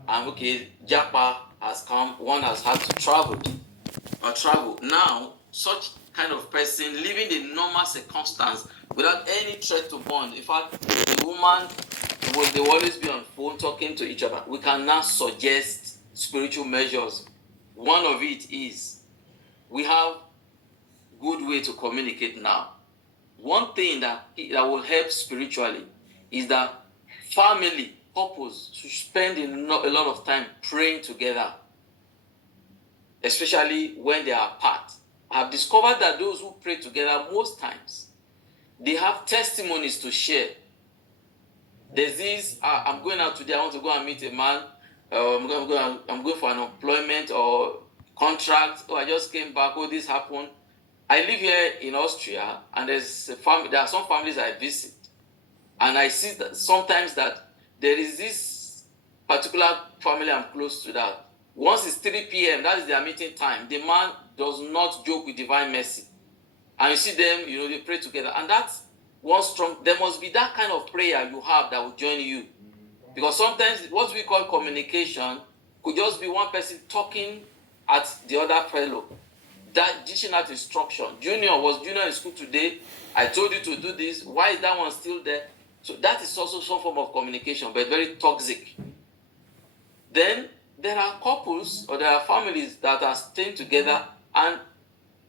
And okay, Japa has come, one has had to travel. Now, such kind of person living in normal circumstance without any threat to bond. In fact, the woman they will always be on phone talking to each other. We can now suggest spiritual measures. One of it is we have good way to communicate now. One thing that will help spiritually is that family, couples should spend a lot of time praying together, especially when they are apart. I've discovered that those who pray together most times, they have testimonies to share. There's this, I'm going out today, I want to go and meet a man, I'm going for an employment or contract, I just came back, this happened. I live here in Austria, and there are some families I visit, and I see that sometimes that there is this particular family I'm close to that. Once it's 3 p.m., that is their meeting time. The man does not joke with divine mercy. And you see them, they pray together. And that's one strong, there must be that kind of prayer you have that will join you. Because sometimes what we call communication could just be one person talking at the other fellow. That dishing out instruction. Junior in school today. I told you to do this. Why is that one still there? So that is also some form of communication, but very toxic. Then there are couples or there are families that are staying together, and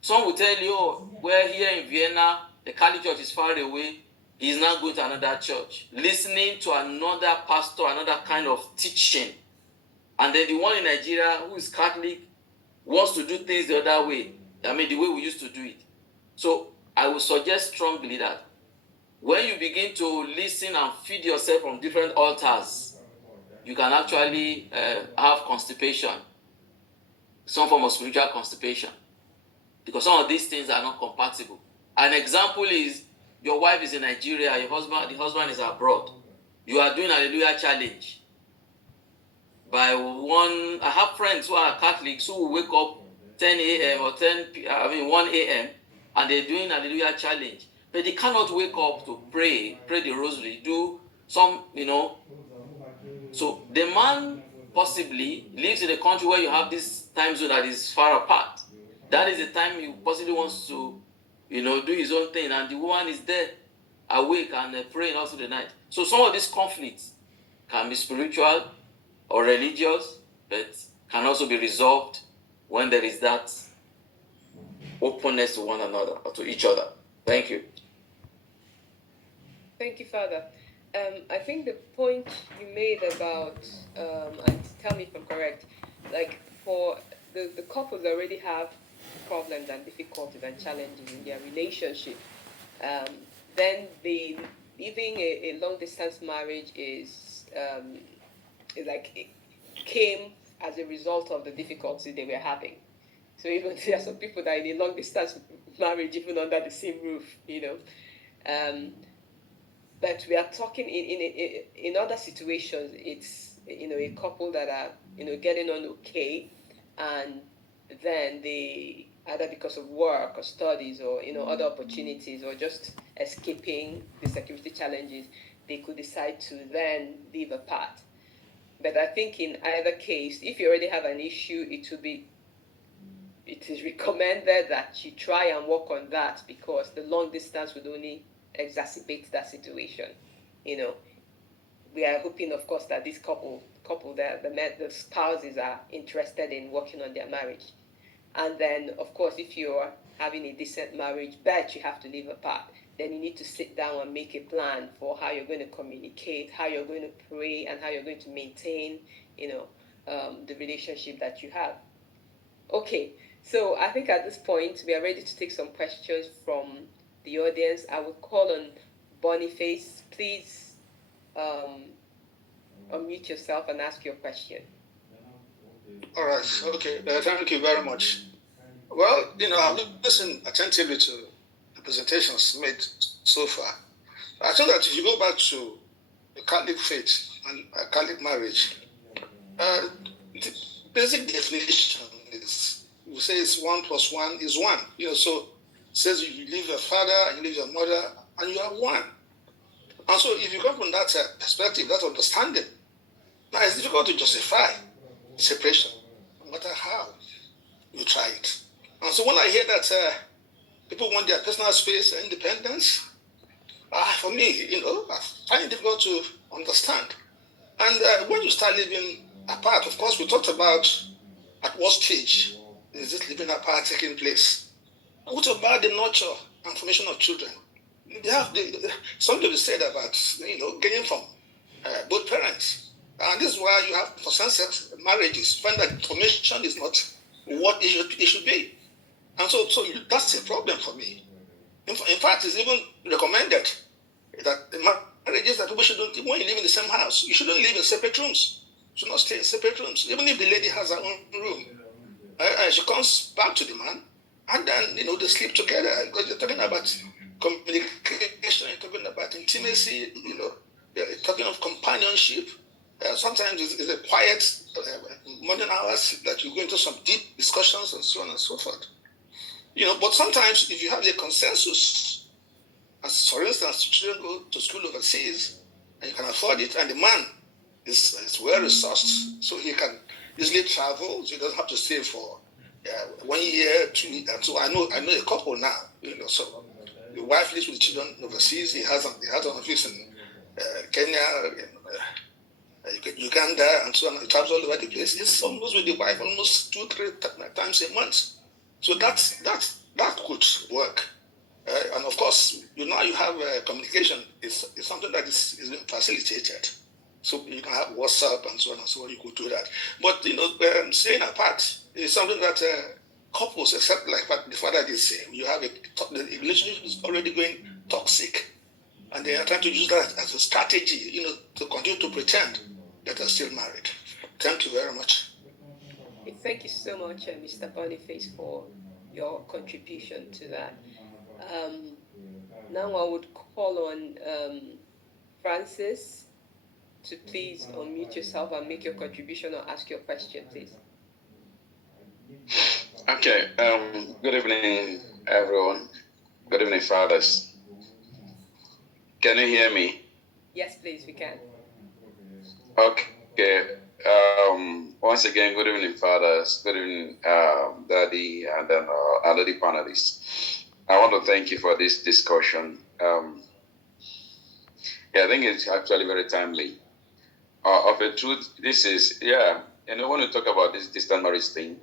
some will tell you, we're here in Vienna, the Catholic Church is far away. He's now going to another church, listening to another pastor, another kind of teaching. And then the one in Nigeria who is Catholic wants to do things the other way. The way we used to do it. So I would suggest strongly that when you begin to listen and feed yourself from different altars, you can actually have constipation, some form of spiritual constipation, because some of these things are not compatible. An example is your wife is in Nigeria, the husband is abroad. You are doing Hallelujah challenge. I have friends who are Catholics who will wake up 10 a.m. or 1 a.m. and they're doing Hallelujah challenge. But they cannot wake up to pray the rosary, do some, So the man possibly lives in a country where you have this time zone that is far apart. That is the time he possibly wants to, do his own thing, and the woman is there, awake and praying all through the night. So some of these conflicts can be spiritual or religious, but can also be resolved when there is that openness to one another or to each other. Thank you. Thank you, Father. I think the point you made about, and tell me if I'm correct, like for the couples that already have problems and difficulties and challenges in their relationship, then living a long distance marriage is like it came as a result of the difficulties they were having. So even there are some people that are in a long distance marriage, even under the same roof, But we are talking in other situations. It's a couple that are getting on okay, and then they either because of work or studies or other opportunities or just escaping the security challenges, they could decide to then live apart. But I think in either case, if you already have an issue, it is recommended that you try and work on that, because the long distance would only exacerbate that situation. We are hoping, of course, that this couple, the spouses are interested in working on their marriage. And then, of course, if you're having a decent marriage, but you have to live apart, then you need to sit down and make a plan for how you're going to communicate, how you're going to pray, and how you're going to maintain, the relationship that you have. Okay, so I think at this point, we are ready to take some questions from the audience. I will call on Boniface. Please unmute yourself and ask your question. All right. Okay. Thank you very much. Well, I've listened attentively to the presentations made so far. I think that if you go back to the Catholic faith and Catholic marriage, the basic definition is, we say it's 1 + 1 is 1. So it says you leave your father and you leave your mother and you are one. And so if you come from that perspective, that understanding, now it's difficult to justify separation, no matter how you try it. And so when I hear that people want their personal space and independence, for me, I find it difficult to understand. And when you start living apart, of course, we talked about at what stage is this living apart taking place. What about the nurture and formation of children? They have something to be said about getting from both parents. And this is why you have, for same-sex marriages, find that formation is not what it should be. And so that's a problem for me. In fact, it's even recommended that the marriages that people shouldn't, when you live in the same house, you shouldn't live in separate rooms. You should not stay in separate rooms. Even if the lady has her own room, she comes back to the man, and then they sleep together, because you're talking about communication, you're talking about intimacy, you're talking of companionship. Sometimes it's a quiet morning hours that you go into some deep discussions and so on and so forth. But sometimes if you have a consensus, as for instance, children go to school overseas and you can afford it, and the man is well resourced, so he can easily travel, so he doesn't have to stay for 1 year, 2 years. And so I know a couple now, so the wife lives with the children overseas. He has an office in Kenya, Uganda, and so on. He travels all over the place. He's almost with the wife almost 2-3 times a month. So that could work. And of course, you have communication. It's something that is facilitated. So you can have WhatsApp and so on and so on. You could do that. But staying apart is something that couples, except like what the father did say, you have the relationship is already going toxic, and they are trying to use that as a strategy, to continue to pretend that they're still married. Thank you very much. Thank you so much, Mr. Boniface, for your contribution to that. Now I would call on Francis to please unmute yourself and make your contribution or ask your question, please. Okay. Good evening, everyone. Good evening, fathers. Can you hear me? Yes, please, we can. Okay. Once again, good evening, fathers. Good evening, Daddy, and then other panelists. I want to thank you for this discussion. Yeah, I think it's actually very timely. Of a truth, this is, when we talk about this distant marriage thing,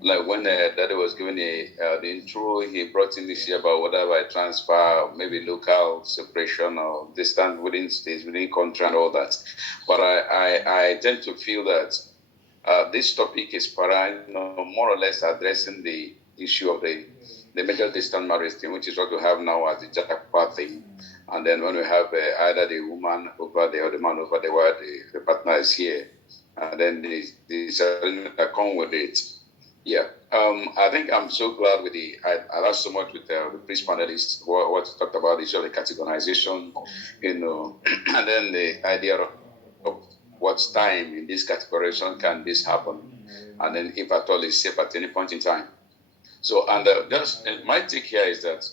like when Daddy was giving the intro, he brought in this year about whether by transfer, maybe local separation or distant within states, within country and all that. But I tend to feel that this topic is more or less addressing the issue of the major distant marriage thing, which is what we have now as the Jackpot thing. And then when we have either the woman over there or the man over there, where the partner is here, and then the settlement that come with it. Yeah, I think I'm so glad with I learned so much with the priest panelists what talked about the issue of the categorization, and then the idea of what time in this categorization can this happen, and then if at all is safe at any point in time. So, and my take here is that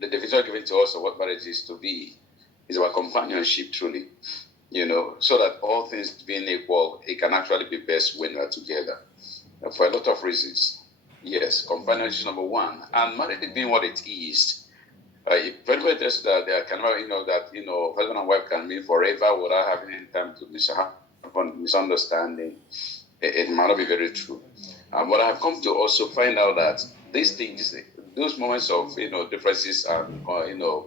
the definition given to us of what marriage is to be is about companionship truly, so that all things being equal, it can actually be best when we are together. For a lot of reasons. Yes, companionship is number one. And marriage being what it is, very well interested that there can, husband and wife can live forever without having any time to misunderstanding. It might not be very true. But I have come to also find out that these things, those moments of differences and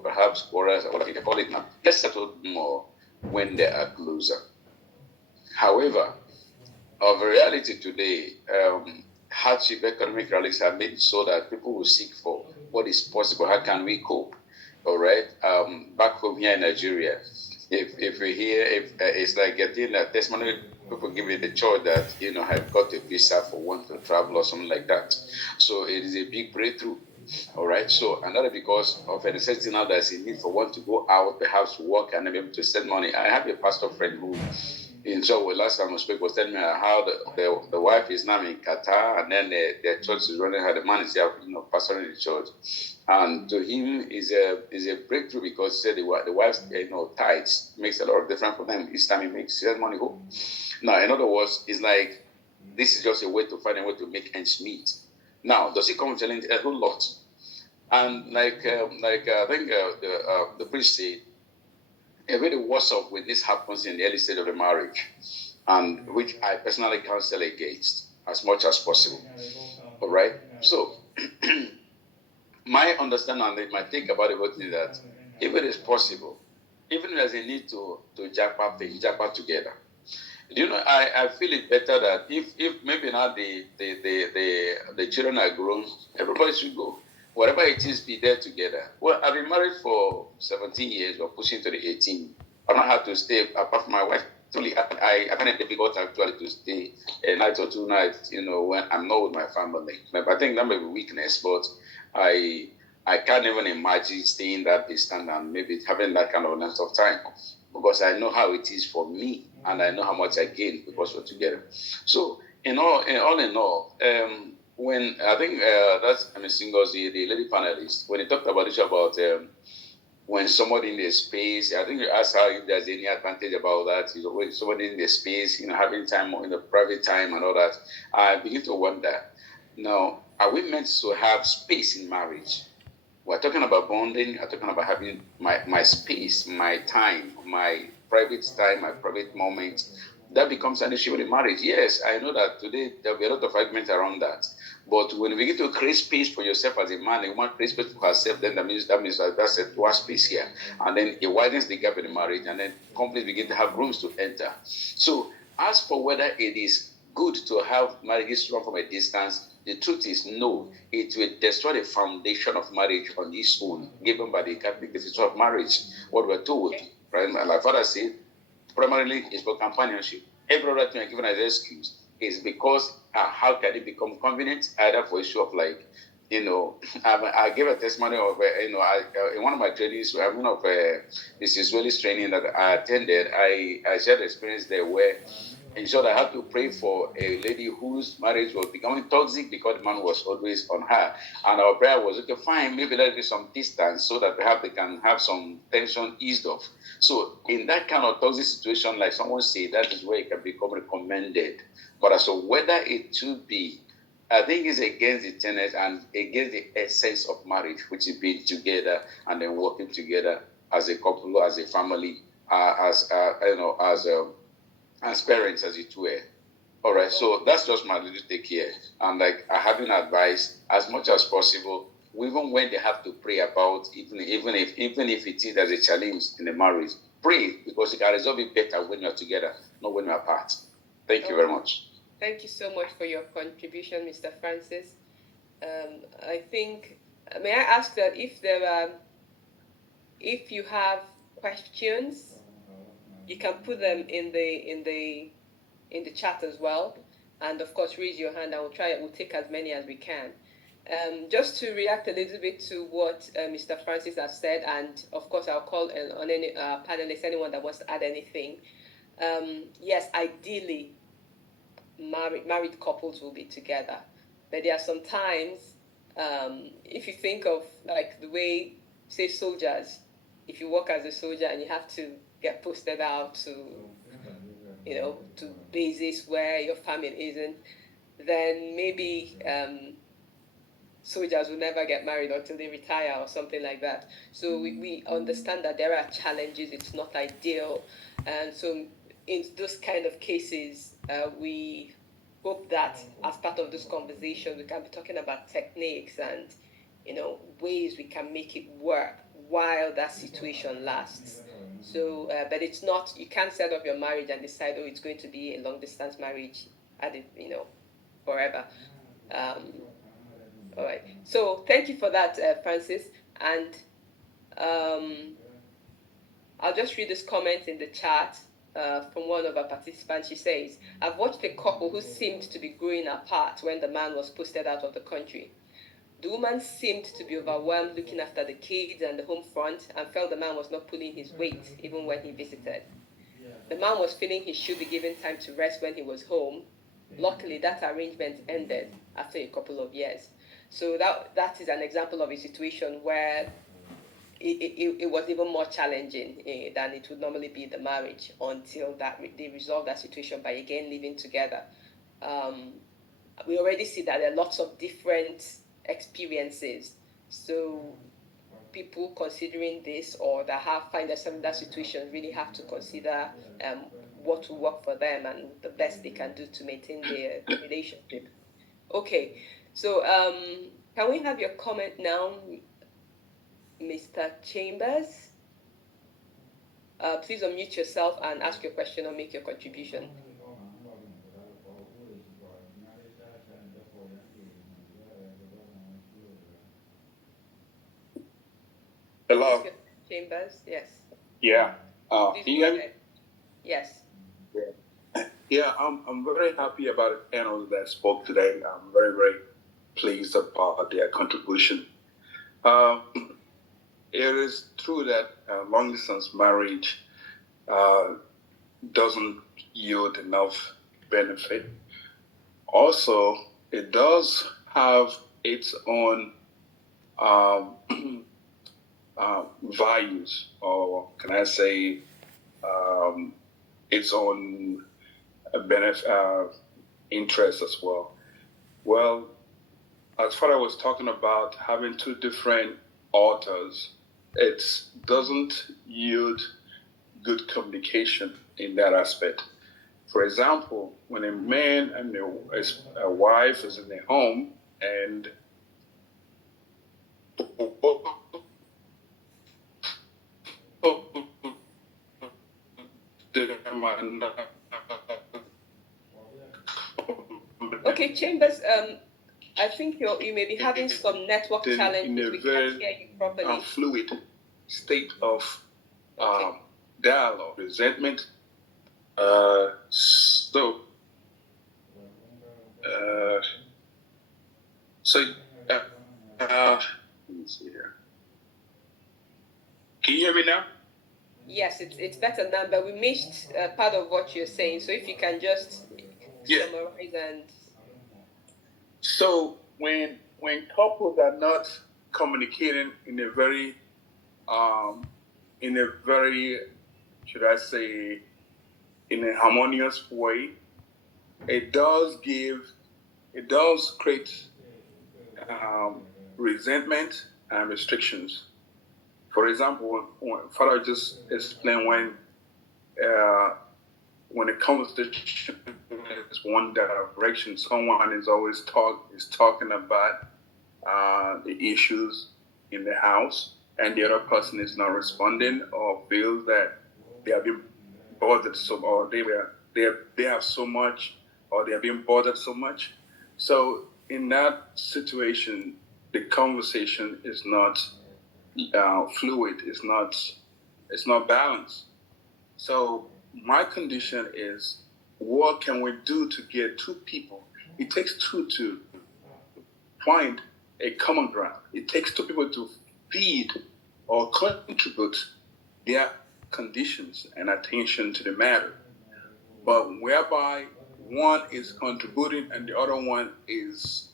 perhaps quarrels or whatever you can call it now, get settled more when they are closer. However, of reality today, hardship, economic realities have made it so that people will seek for what is possible. How can we cope? All right. Back home here in Nigeria, if we hear, it's like getting a testimony, people give you the choice that have got a visa for one to travel or something like that. So it is a big breakthrough. All right. So another because of a necessity now, there's a need for one to go out, perhaps work and be able to send money. I have a pastor friend who. So last time I spoke was telling me how the wife is now in Qatar, and then the church is running her. The man is here, pastoring the church, and to him is a breakthrough because he said the wife's tithes makes a lot of difference for them. Each time he makes send money home. Now, in other words, it's like this is just a way to find a way to make ends meet. Now, does it come with challenge? A whole lot, and I think the priest said. A very worse off when this happens in the early stage of the marriage, and which I personally counsel against as much as possible. All right. So, my understanding and my take about it is that if it is possible, even if there's a need to jackpot together, I feel it better that if maybe now the children are grown, everybody should go. Whatever it is, be there together. Well, I've been married for 17 years, or pushing to the 18. I've not had to stay, apart from my wife. I find it difficult actually to stay a night or two nights, when I'm not with my family. I think that may be weakness, but I can't even imagine staying that distant and maybe having that kind of length of time, because I know how it is for me, and I know how much I gain because we're together. So, all in all, when I think that's Ngozi, the lady panelist, when he talked about this about when somebody in the space, I think you asked her if there's any advantage about that. When somebody in the space, having time in the private time and all that, I begin to wonder. Now, are we meant to have space in marriage? We're talking about bonding. We're talking about having my space, my time, my private time, my private moment. That becomes an issue in marriage. Yes, I know that today there'll be a lot of argument around that. But when we get to create space for yourself as a man, a woman creates space for herself, then that means that's a dual space here. And then it widens the gap in the marriage, and then companies begin to have rooms to enter. So as for whether it is good to have marriages run from a distance, the truth is no. It will destroy the foundation of marriage on its own, given by the Catholic institution of marriage. What we're told, right? And like Father said, primarily it's for companionship. Every other thing given as an excuse is because how can it become convenient, either for issue of like, I gave a testimony of, in one of my trainings, one of this Israeli training that I attended, I shared experience there where In short, I had to pray for a lady whose marriage was becoming toxic because the man was always on her. And our prayer was, okay, fine, maybe let's get some distance so that perhaps they can have some tension eased off. So in that kind of toxic situation, like someone said, that is where it can become recommended. But as to whether it should be, I think it's against the tenets and against the essence of marriage, which is being together and then working together as a couple, as a family, as parents, as it were. All right, so that's just my little take here. And like I have been advised as much as possible, even when they have to pray about, even if it is as a challenge in a marriage, pray because you can resolve it better when you're together, not when you're apart. Thank you very much. Thank you so much for your contribution, Mr. Francis. I think, may I ask that if you have questions, you can put them in the chat as well, and of course raise your hand. We'll take as many as we can. Just to react a little bit to what Mr. Francis has said, and of course I'll call on any panelists, anyone that wants to add anything. Yes, ideally, married couples will be together, but there are some times, if you think of like the way, say, soldiers, if you work as a soldier and you have to get posted out to bases where your family isn't, then maybe soldiers will never get married until they retire or something like that. So we understand that there are challenges, it's not ideal, and so in those kind of cases, we hope that as part of this conversation, we can be talking about techniques and ways we can make it work while that situation lasts. So, but it's not, you can't set up your marriage and decide, oh, it's going to be a long distance marriage forever. All right. So thank you for that, Francis. And I'll just read this comment in the chat from one of our participants. She says, I've watched a couple who seemed to be growing apart when the man was posted out of the country. The woman seemed to be overwhelmed looking after the kids and the home front and felt the man was not pulling his weight even when he visited. The man was feeling he should be given time to rest when he was home. Luckily, that arrangement ended after a couple of years. So that is an example of a situation where it was even more challenging than it would normally be in the marriage until they resolved that situation by again living together. We already see that there are lots of different experiences. So people considering this or that find themselves in that situation really have to consider what will work for them and the best they can do to maintain their relationship. Okay, so can we have your comment now, Mr. Chambers? Please unmute yourself and ask your question or make your contribution. Hello. Chambers, yes. Yeah. Can you hear me? Yes. Yeah, I'm very happy about the panel that spoke today. I'm very, very pleased about their contribution. It is true that long distance marriage doesn't yield enough benefit. Also, it does have its own values, or can I say its own interest as well. Well, as far as I was talking about having two different altars, it doesn't yield good communication in that aspect. For example, when a man and a wife is in a home and okay, Chambers, I think you may be having some network challenges. We can't hear you properly. Fluid state of dialogue, resentment. So let me see here. Can you hear me now? yes, it's better now, but we missed part of what you're saying. So if you can just summarize and. So when couples are not communicating in a very should I say, in a harmonious way, it does create resentment and restrictions. For example, when Father just explained when a conversation is one direction, someone is always talking about the issues in the house, and the other person is not responding or feels that they have been bothered or they have so much, or they have been bothered so much. So in that situation, the conversation is not fluid. It's not balanced. So my condition is, what can we do to get two people? It takes two to find a common ground. It takes two people to feed or contribute their conditions and attention to the matter. But whereby one is contributing and the other one is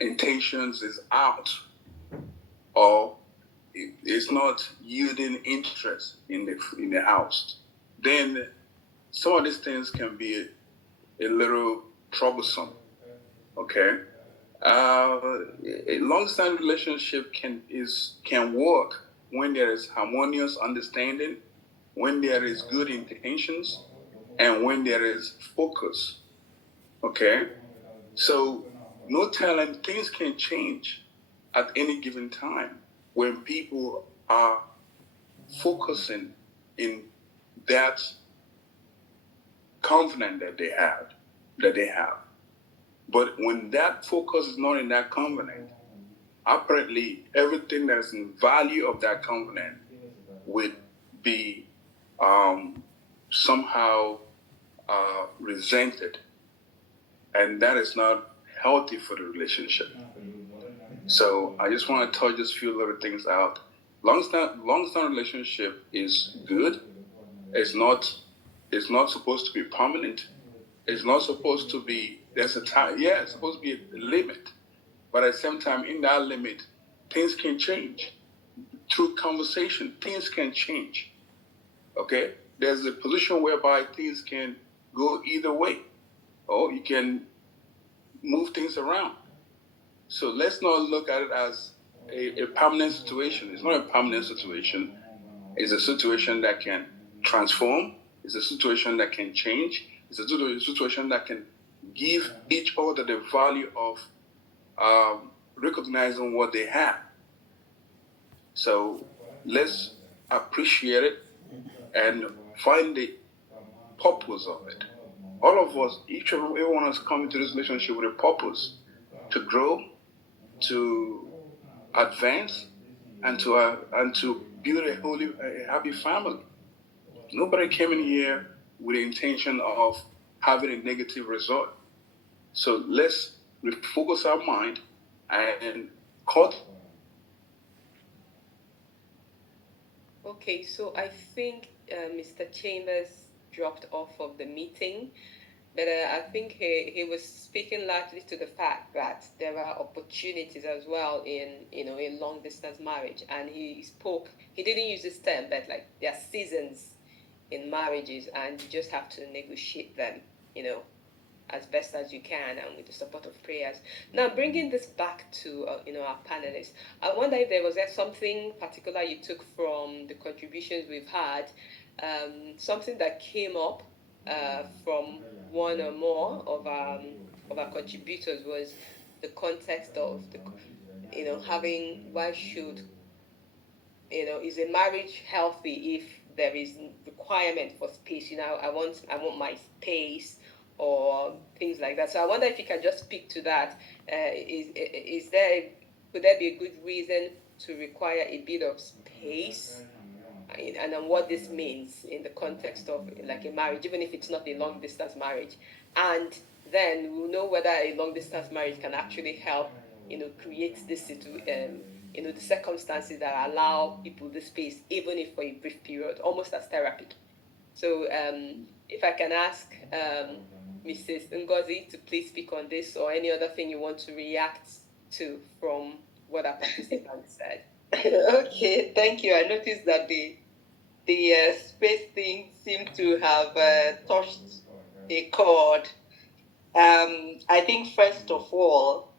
intentions is out, or is not yielding interest in the house, then some of these things can be a little troublesome. Okay, a long-standing relationship can work when there is harmonious understanding, when there is good intentions, and when there is focus. Okay, so no telling, things can change at any given time when people are focusing in that covenant that they have. But when that focus is not in that covenant, apparently everything that is in value of that covenant would be somehow resented, and that is not healthy for the relationship. So I just want to touch just a few little things out. Long-term relationship is good. It's not supposed to be permanent. It's not supposed to be, there's a time, yeah, it's supposed to be a limit. But at the same time, in that limit, things can change. Through conversation, things can change. Okay? There's a position whereby things can go either way. Or you can move things around. So let's not look at it as a permanent situation. It's not a permanent situation. It's a situation that can transform. It's a situation that can change. It's a situation that can give each other the value of recognizing what they have. So let's appreciate it and find the purpose of it. All of us, everyone has come into this relationship with a purpose: to grow, to advance, and to build a happy family. Nobody came in here with the intention of having a negative result. So let's refocus our mind and cut. Okay, so I think Mr. Chambers dropped off of the meeting, but I think he was speaking largely to the fact that there are opportunities as well in a long distance marriage, and he didn't use this term, but like there are seasons in marriages, and you just have to negotiate them, as best as you can, and with the support of prayers. Now, bringing this back to our panelists, I wonder if there was something particular you took from the contributions we've had, something that came up from one or more of our contributors, was the context of having, why should is a marriage healthy if there is requirement for space? I want my space, or things like that. So I wonder if you can just speak to that. Could there be a good reason to require a bit of space, and on what this means in the context of like a marriage, even if it's not a long distance marriage? And then we'll know whether a long distance marriage can actually help create this the circumstances that allow people the space, even if for a brief period, almost as therapy. So if I can ask Mrs. Ngozi to please speak on this, or any other thing you want to react to from what our participants said. Okay, thank you. I noticed that the space thing seemed to have touched a chord. I think first of all,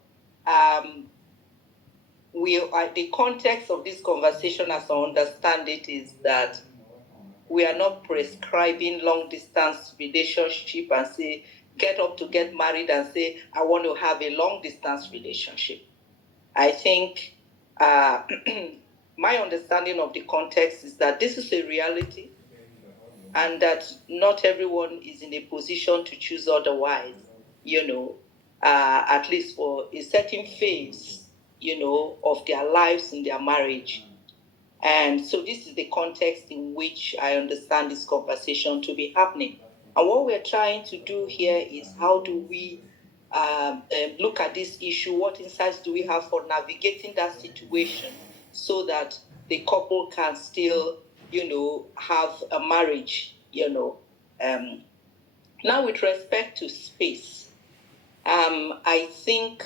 the context of this conversation, as I understand it, is that we are not prescribing long distance relationship and say get up to get married and say I want to have a long distance relationship. I think my understanding of the context is that this is a reality and that not everyone is in a position to choose otherwise, at least for a certain phase, of their lives in their marriage. And so this is the context in which I understand this conversation to be happening. And what we're trying to do here is how do we look at this issue? What insights do we have for navigating that situation so that the couple can still, have a marriage, Now, with respect to space, I think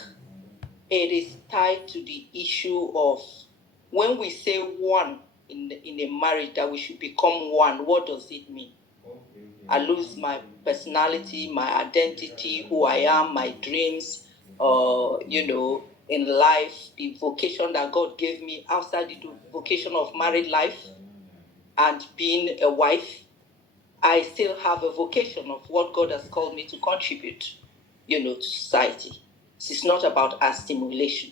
it is tied to the issue of when we say one in a marriage, that we should become one. What does it mean? I lose my personality, my identity, who I am, my dreams, in life, the vocation that God gave me outside the vocation of married life and being a wife. I still have a vocation of what God has called me to contribute, to society. It's not about assimilation.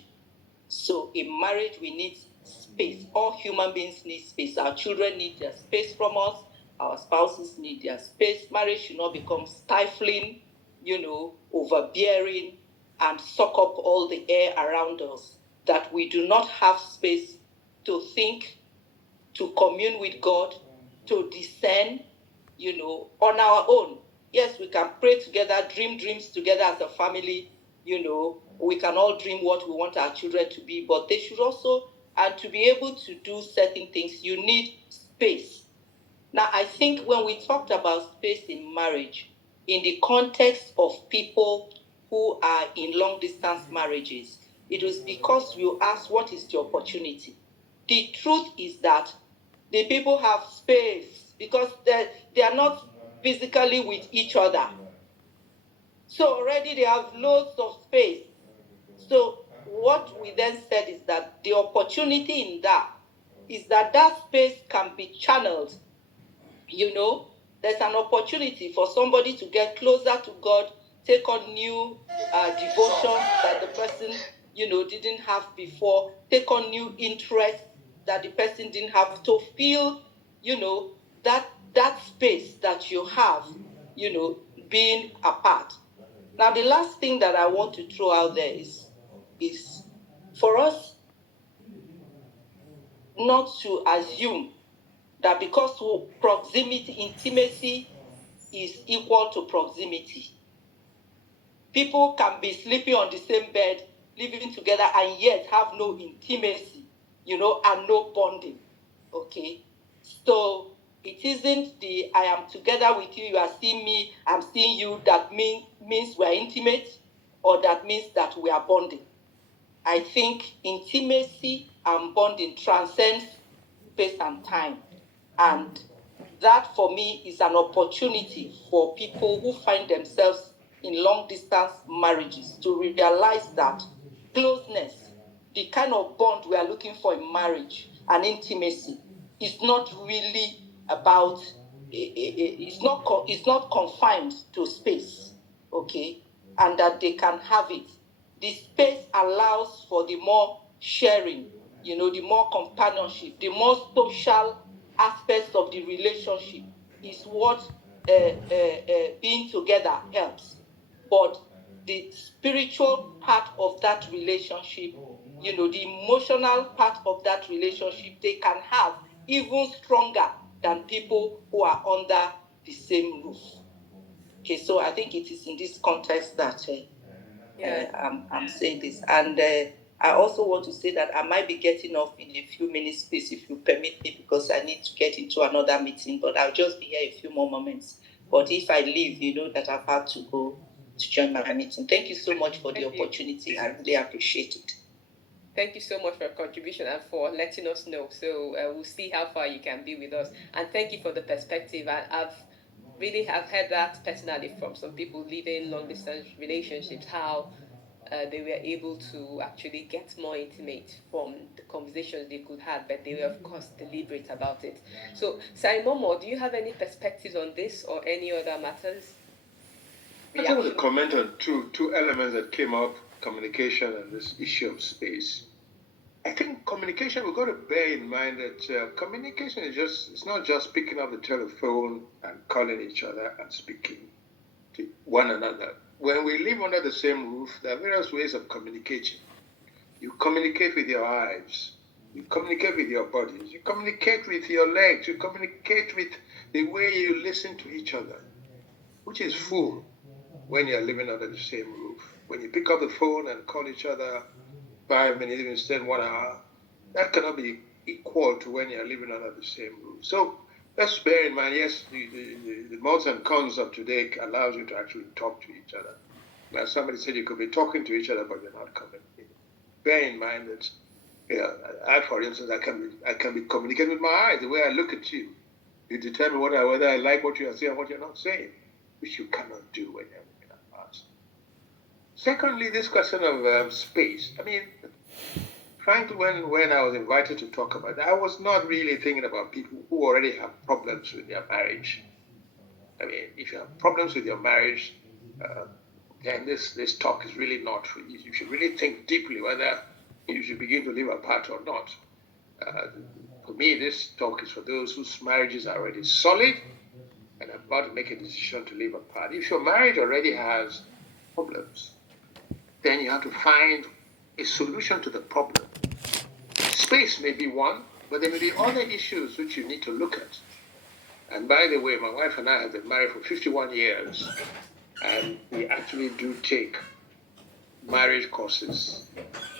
So in marriage, we need space. All human beings need space. Our children need their space from us. Our spouses need their space. Marriage should not become stifling, overbearing, and suck up all the air around us. That we do not have space to think, to commune with God, to discern, on our own. Yes, we can pray together, dream dreams together as a family, we can all dream what we want our children to be, but they should also, and to be able to do certain things, you need space. Now, I think when we talked about space in marriage, in the context of people who are in long-distance marriages, it was because you asked, what is the opportunity? The truth is that the people have space because they are not physically with each other. So already they have loads of space. So what we then said is that the opportunity in that is that space can be channeled. There's an opportunity for somebody to get closer to God, take on new devotions that the person, didn't have before, take on new interests that the person didn't have, to feel, that space that you have, being apart. Now, the last thing that I want to throw out there is for us not to assume that because proximity, intimacy is equal to proximity. People can be sleeping on the same bed, living together, and yet have no intimacy, and no bonding, okay? So it isn't the I am together with you, you are seeing me, I'm seeing you, that means we're intimate, or that means that we are bonding. I think intimacy and bonding transcends space and time. And that, for me, is an opportunity for people who find themselves in long-distance marriages to realize that closeness, the kind of bond we are looking for in marriage and intimacy, is not really about, it's not confined to space, okay? And that they can have it. The space allows for the more sharing, the more companionship, the more social aspects of the relationship is what being together helps. But the spiritual part of that relationship, the emotional part of that relationship, they can have even stronger than people who are under the same roof. Okay, so I think it is in this context that I'm saying this. And I also want to say that I might be getting off in a few minutes, please, if you permit me, because I need to get into another meeting, but I'll just be here a few more moments. But if I leave, you know that I've had to go to join my meeting. Thank you so much for the opportunity. I really appreciate it. Thank you so much for your contribution and for letting us know. So we'll see how far you can be with us. And thank you for the perspective. I've heard that personally from some people living long distance relationships, how they were able to actually get more intimate from the conversations they could have, but they were of course deliberate about it. So Saimomo, do you have any perspectives on this or any other matters? I just want to comment on two elements that came up: communication and this issue of space. I think communication, we've got to bear in mind that communication it's not just picking up the telephone and calling each other and speaking to one another. When we live under the same roof, there are various ways of communicating. You communicate with your eyes, you communicate with your bodies, you communicate with your legs, you communicate with the way you listen to each other, which is full when you're living under the same roof. When you pick up the phone and call each other 5 minutes, instead 1 hour, that cannot be equal to when you're living under the same roof. So let's bear in mind, yes, the modes and cons of today allows you to actually talk to each other. Now, somebody said you could be talking to each other, but you're not communicating. Bear in mind that, I, for instance, I can be communicating with my eyes. The way I look at you, you determine whether I like what you are saying or what you're not saying, which you cannot do when you're looking at us. Secondly, this question of space. I mean, frankly, when I was invited to talk about that, I was not really thinking about people who already have problems with their marriage. I mean, if you have problems with your marriage, then this talk is really not for you. You should really think deeply whether you should begin to live apart or not. For me, this talk is for those whose marriages are already solid and are about to make a decision to live apart. If your marriage already has problems, then you have to find a solution to the problem. Space may be one, but there may be other issues which you need to look at. And by the way, my wife and I have been married for 51 years, and we actually do take marriage courses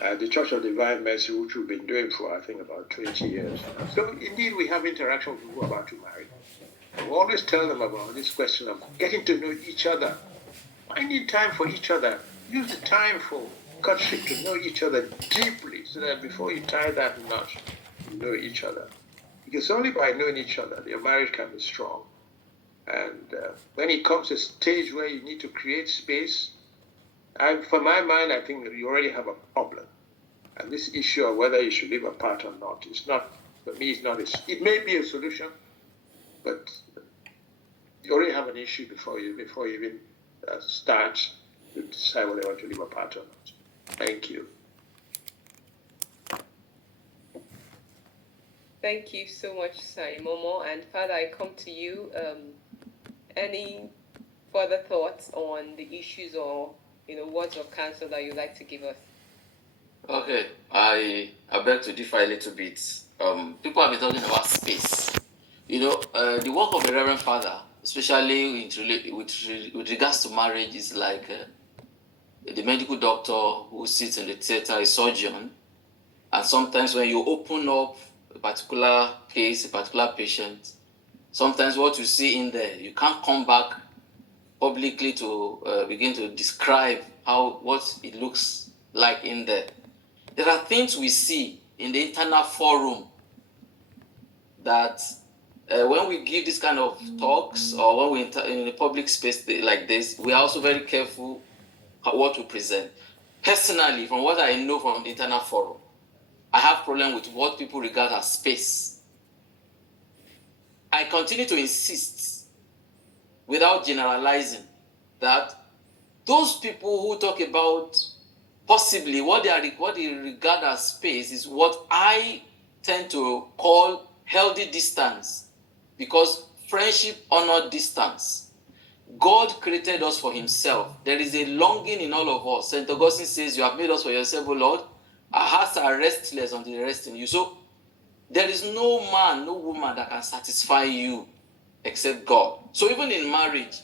at the Church of Divine Mercy, which we've been doing for, I think, about 20 years. So indeed, we have interaction with people about to marry. We always tell them about this question of getting to know each other, finding time for each other. Use the time for courtship to know each other deeply, so that before you tie that knot, you know each other. Because only by knowing each other, your marriage can be strong. And when it comes to a stage where you need to create space, for my mind, I think that you already have a problem. And this issue of whether you should live apart or not, it's not, for me, it's not, it may be a solution, but you already have an issue before you even start to decide whether you want to live apart or not. Thank you. Thank you so much, Saimomo. And Father, I come to you. Any further thoughts on the issues or words of counsel that you'd like to give us? Okay, I beg to differ a little bit. People have been talking about space. The work of the Reverend Father, especially with regards to marriage, is like the medical doctor who sits in the theater, a surgeon, and sometimes when you open up a particular case, a particular patient, sometimes what you see in there, you can't come back publicly to begin to describe what it looks like in there. There are things we see in the internal forum that when we give this kind of talks or when we in a public space like this, we are also very careful what we present. Personally, from what I know from the internal forum, I have problem with what people regard as space. I continue to insist, without generalizing, that those people who talk about possibly what they regard as space is what I tend to call healthy distance, because friendship honors distance. God created us for himself. There is a longing in all of us. St. Augustine says, you have made us for yourself, O Lord. Our hearts are restless until they rest in you. So there is no man, no woman that can satisfy you except God. So even in marriage,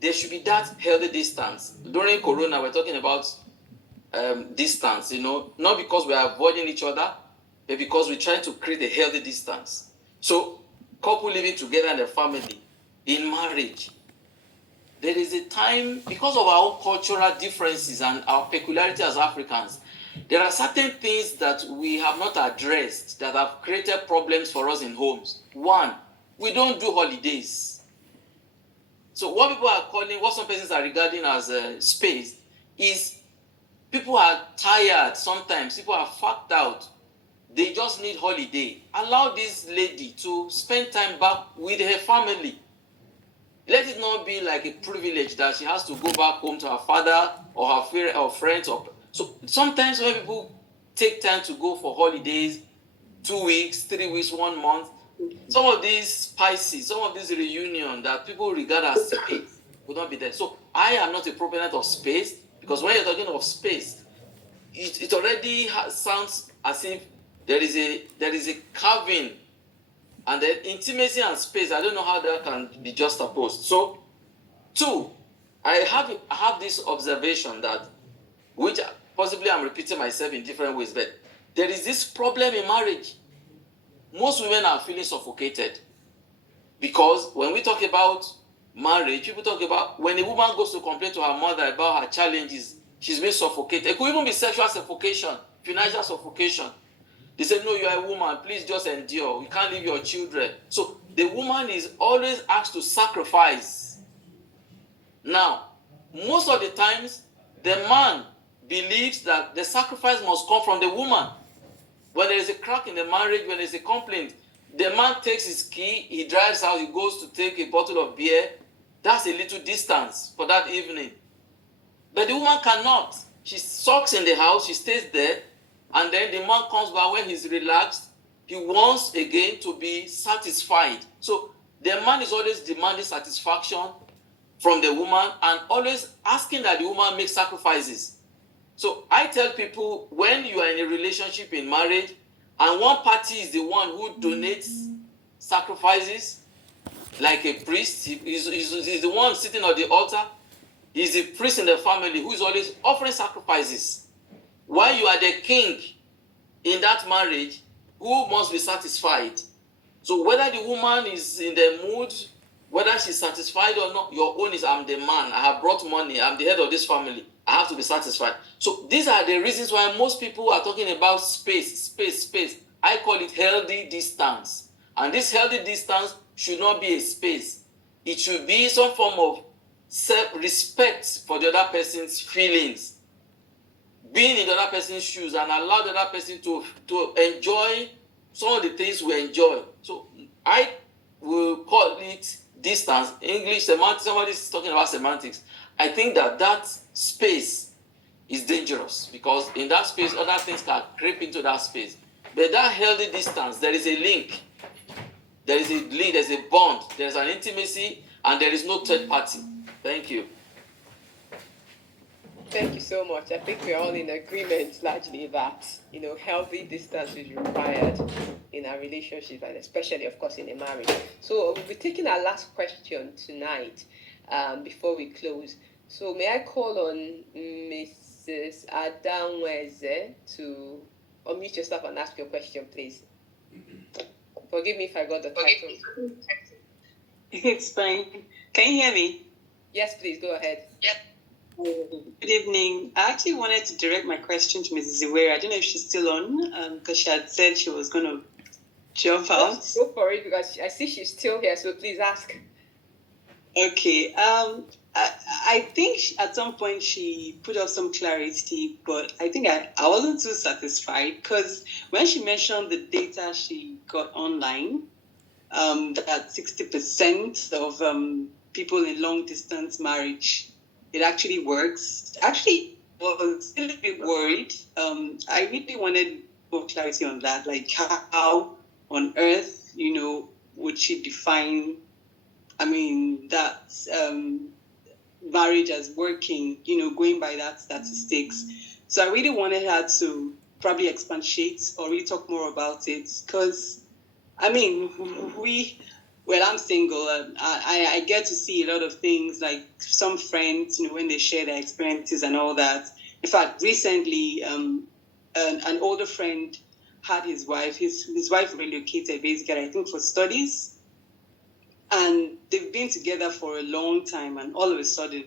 there should be that healthy distance. During Corona, we're talking about distance, not because we are avoiding each other, but because we're trying to create a healthy distance. So, couple living together in a family, in marriage, there is a time, because of our own cultural differences and our peculiarity as Africans, there are certain things that we have not addressed that have created problems for us in homes. One, we don't do holidays. So what people are calling, what some persons are regarding as space, is people are tired sometimes, people are fucked out. They just need holiday. Allow this lady to spend time back with her family. Let it not be like a privilege that she has to go back home to her father or her friends. So sometimes when people take time to go for holidays, 2 weeks, 3 weeks, 1 month, some of these spices, some of these reunion that people regard as space will not be there. So I am not a proponent of space, because when you're talking of space, it already sounds as if there is a carving, and then intimacy and space. I don't know how that can be juxtaposed. So, two, I have this observation that, which possibly I'm repeating myself in different ways, but there is this problem in marriage. Most women are feeling suffocated, because when we talk about marriage, people talk about when a woman goes to complain to her mother about her challenges, she's being suffocated. It could even be sexual suffocation, financial suffocation. They say, no, you are a woman, please just endure. You can't leave your children. So the woman is always asked to sacrifice. Now, most of the times, the man believes that the sacrifice must come from the woman. When there is a crack in the marriage, when there is a complaint, the man takes his key, he drives out, he goes to take a bottle of beer. That's a little distance for that evening. But the woman cannot. She sulks in the house, she stays there, and then the man comes back when he's relaxed. He wants again to be satisfied. So the man is always demanding satisfaction from the woman and always asking that the woman make sacrifices. So I tell people, when you are in a relationship in marriage and one party is the one who donates sacrifices, like a priest, he's the one sitting on the altar, he's a priest in the family who is always offering sacrifices. While you are the king in that marriage, who must be satisfied? So whether the woman is in the mood, whether she's satisfied or not, your own is, I'm the man, I have brought money, I'm the head of this family, I have to be satisfied. So these are the reasons why most people are talking about space. I call it healthy distance. And this healthy distance should not be a space. It should be some form of self-respect for the other person's feelings. Being in the other person's shoes and allow the other person to enjoy some of the things we enjoy. So I will call it distance. English semantics, somebody is talking about semantics. I think that space is dangerous, because in that space, other things can creep into that space. But that healthy distance, there is a link. There is a link, there's a bond, there's an intimacy, and there is no third party. Thank you. Thank you so much. I think we're all in agreement largely that, healthy distance is required in our relationship, and especially, of course, in a marriage. So we'll be taking our last question tonight before we close. So may I call on Mrs. Adamweze to unmute yourself and ask your question, please? Forgive me if I got the title. It's fine. Can you hear me? Yes, please, go ahead. Yep. Good evening. I actually wanted to direct my question to Mrs. Iwere. I don't know if she's still on, because she had said she was going to jump out. Go for it, because I see she's still here, so please ask. Okay. I think at some point she put up some clarity, but I think I wasn't too satisfied, because when she mentioned the data she got online, that 60% of people in long-distance marriage, it actually works. Actually, I was a little bit worried. I really wanted more clarity on that, like how on earth, would she define, that marriage as working, going by that statistics. So I really wanted her to probably expatiate or really talk more about it, because, I'm single. I get to see a lot of things, like some friends, when they share their experiences and all that, In fact, recently, an older friend had his wife relocated basically, I think, for studies. And they've been together for a long time. And all of a sudden,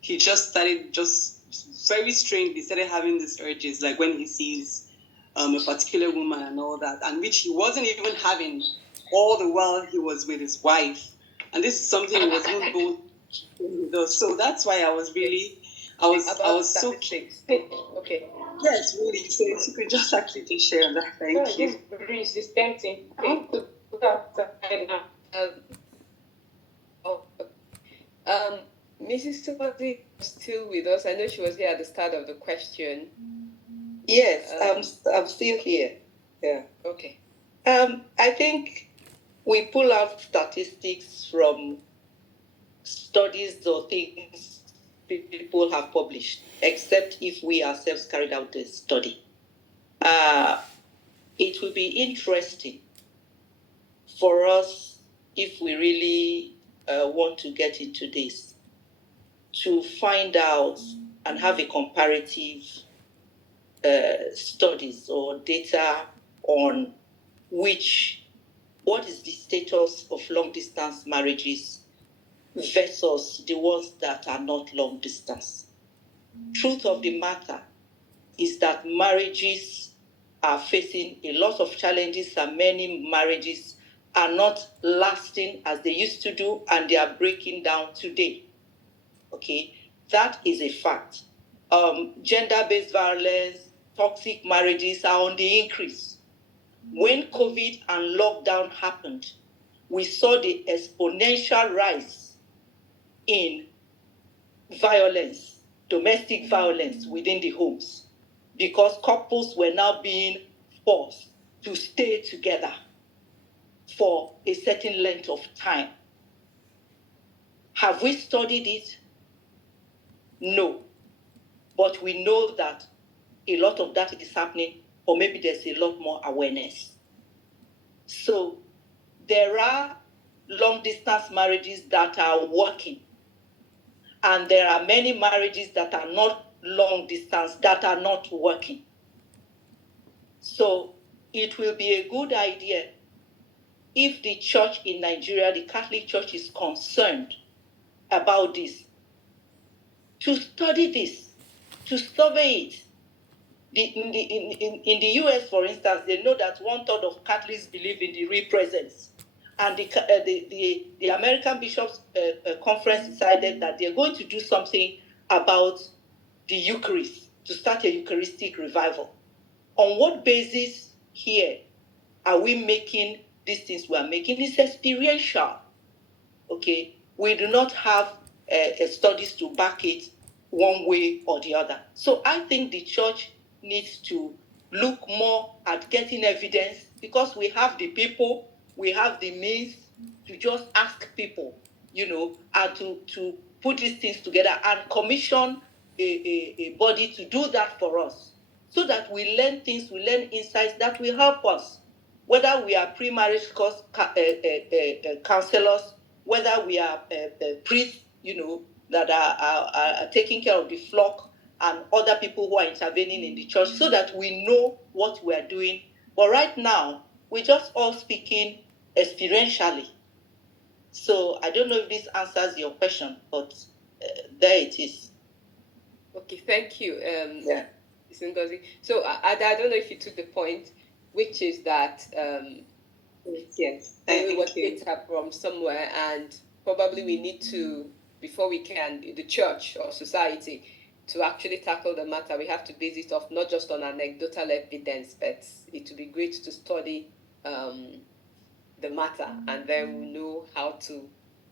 he just started, just very strangely, started having these urges, like when he sees a particular woman and all that, and which he wasn't even having all the while he was with his wife. And this is something he was even both with us. So that's why I was so statistics. Okay. yes, really. So if you could just actually just share that, thank you. This is tempting. Mrs. Timothy is still with us. I know she was here at the start of the question. Yes, I'm still here. Yeah. Okay. I think we pull out statistics from studies or things people have published, except if we ourselves carried out the study. It will be interesting for us, if we really want to get into this, to find out and have a comparative studies or data on what is the status of long distance marriages versus the ones that are not long distance. Truth of the matter is that marriages are facing a lot of challenges, and many marriages are not lasting as they used to do, and they are breaking down today. Okay, that is a fact. Gender-based violence, toxic marriages are on the increase. When COVID and lockdown happened, we saw the exponential rise in violence, domestic violence within the homes, because couples were now being forced to stay together for a certain length of time. Have we studied it? No. But we know that a lot of that is happening, or maybe there's a lot more awareness. So there are long distance marriages that are working, and there are many marriages that are not long distance that are not working. So it will be a good idea if the church in Nigeria, the Catholic Church, is concerned about this, to study this, to survey it. In the US, for instance, they know that 1/3 of Catholics believe in the real presence. And the American Bishops' Conference decided that they're going to do something about the Eucharist, to start a Eucharistic revival. On what basis here are we making these things we are making? It's experiential. Okay, we do not have studies to back it one way or the other. So I think the church needs to look more at getting evidence, because we have the people, we have the means to just ask people, and to put these things together and commission a body to do that for us, so that we learn things, we learn insights that will help us, whether we are pre-marriage counselors, whether we are priests, that are taking care of the flock, and other people who are intervening in the church, so that we know what we are doing. But right now, we're just all speaking experientially. So I don't know if this answers your question, but there it is. Okay, thank you, Ngozi. So I don't know if you took the point, which is that yes, we got data from somewhere, and probably we need to, before we can, the church or society, to actually tackle the matter, we have to base it off not just on anecdotal evidence, but it would be great to study the matter, and then we know how to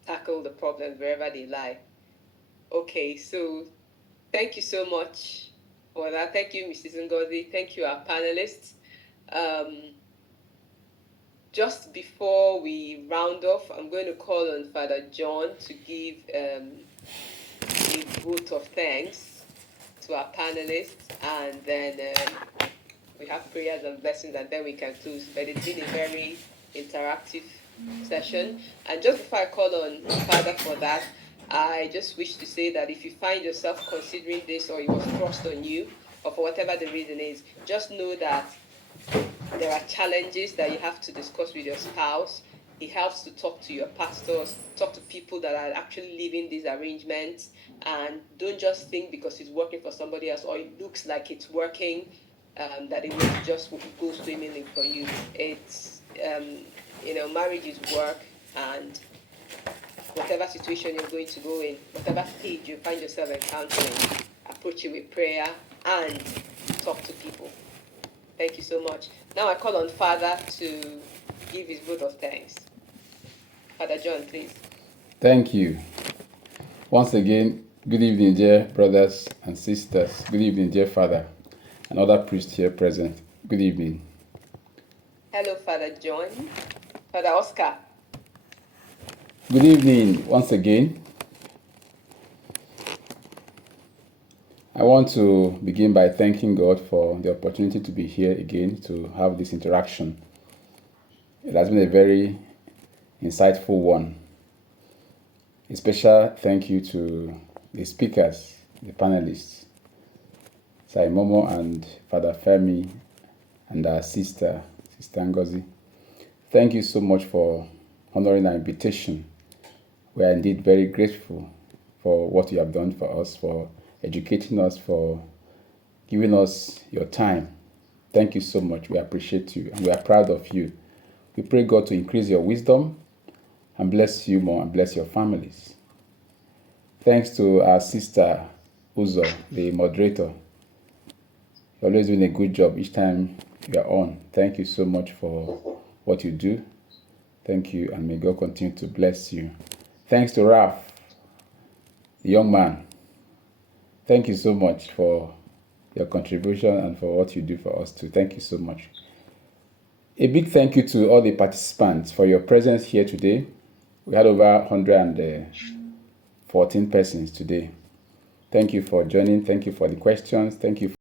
tackle the problems wherever they lie. Okay, so thank you so much for that. Thank you, Mrs. Ngozi. Thank you, our panelists. Just before we round off, I'm going to call on Father John to give a vote of thanks to our panelists, and then we have prayers and blessings, and then we can close. But it's been a very interactive session. And just before I call on Father for that, I just wish to say that if you find yourself considering this, or it was thrust on you, or for whatever the reason is, just know that there are challenges that you have to discuss with your spouse. It helps to talk to your pastors, talk to people that are actually living these arrangements, and don't just think because it's working for somebody else or it looks like it's working, that it will just go swimmingly for you. It's, marriage is work, and whatever situation you're going to go in, whatever stage you find yourself encountering, approach it with prayer and talk to people. Thank you so much. Now I call on Father to give his vote of thanks. Father John, please. Thank you. Once again, good evening, dear brothers and sisters. Good evening, dear Father, and other priests here present. Good evening. Hello, Father John. Father Oscar. Good evening once again. I want to begin by thanking God for the opportunity to be here again to have this interaction. It has been a very insightful one. A special thank you to the speakers, the panelists, Sai Momo and Father Femi, and our Sister Ngozi. Thank you so much for honoring our invitation. We are indeed very grateful for what you have done for us, for educating us, for giving us your time. Thank you so much. We appreciate you and we are proud of you. We pray God to increase your wisdom and bless you more and bless your families. Thanks to our sister Uzo, the moderator. You're always doing a good job each time you are on. Thank you so much for what you do. Thank you, and may God continue to bless you. Thanks to Raf, the young man. Thank you so much for your contribution and for what you do for us too. Thank you so much. A big thank you to all the participants for your presence here today. We had over 114 persons today. Thank you for joining. Thank you for the questions. Thank you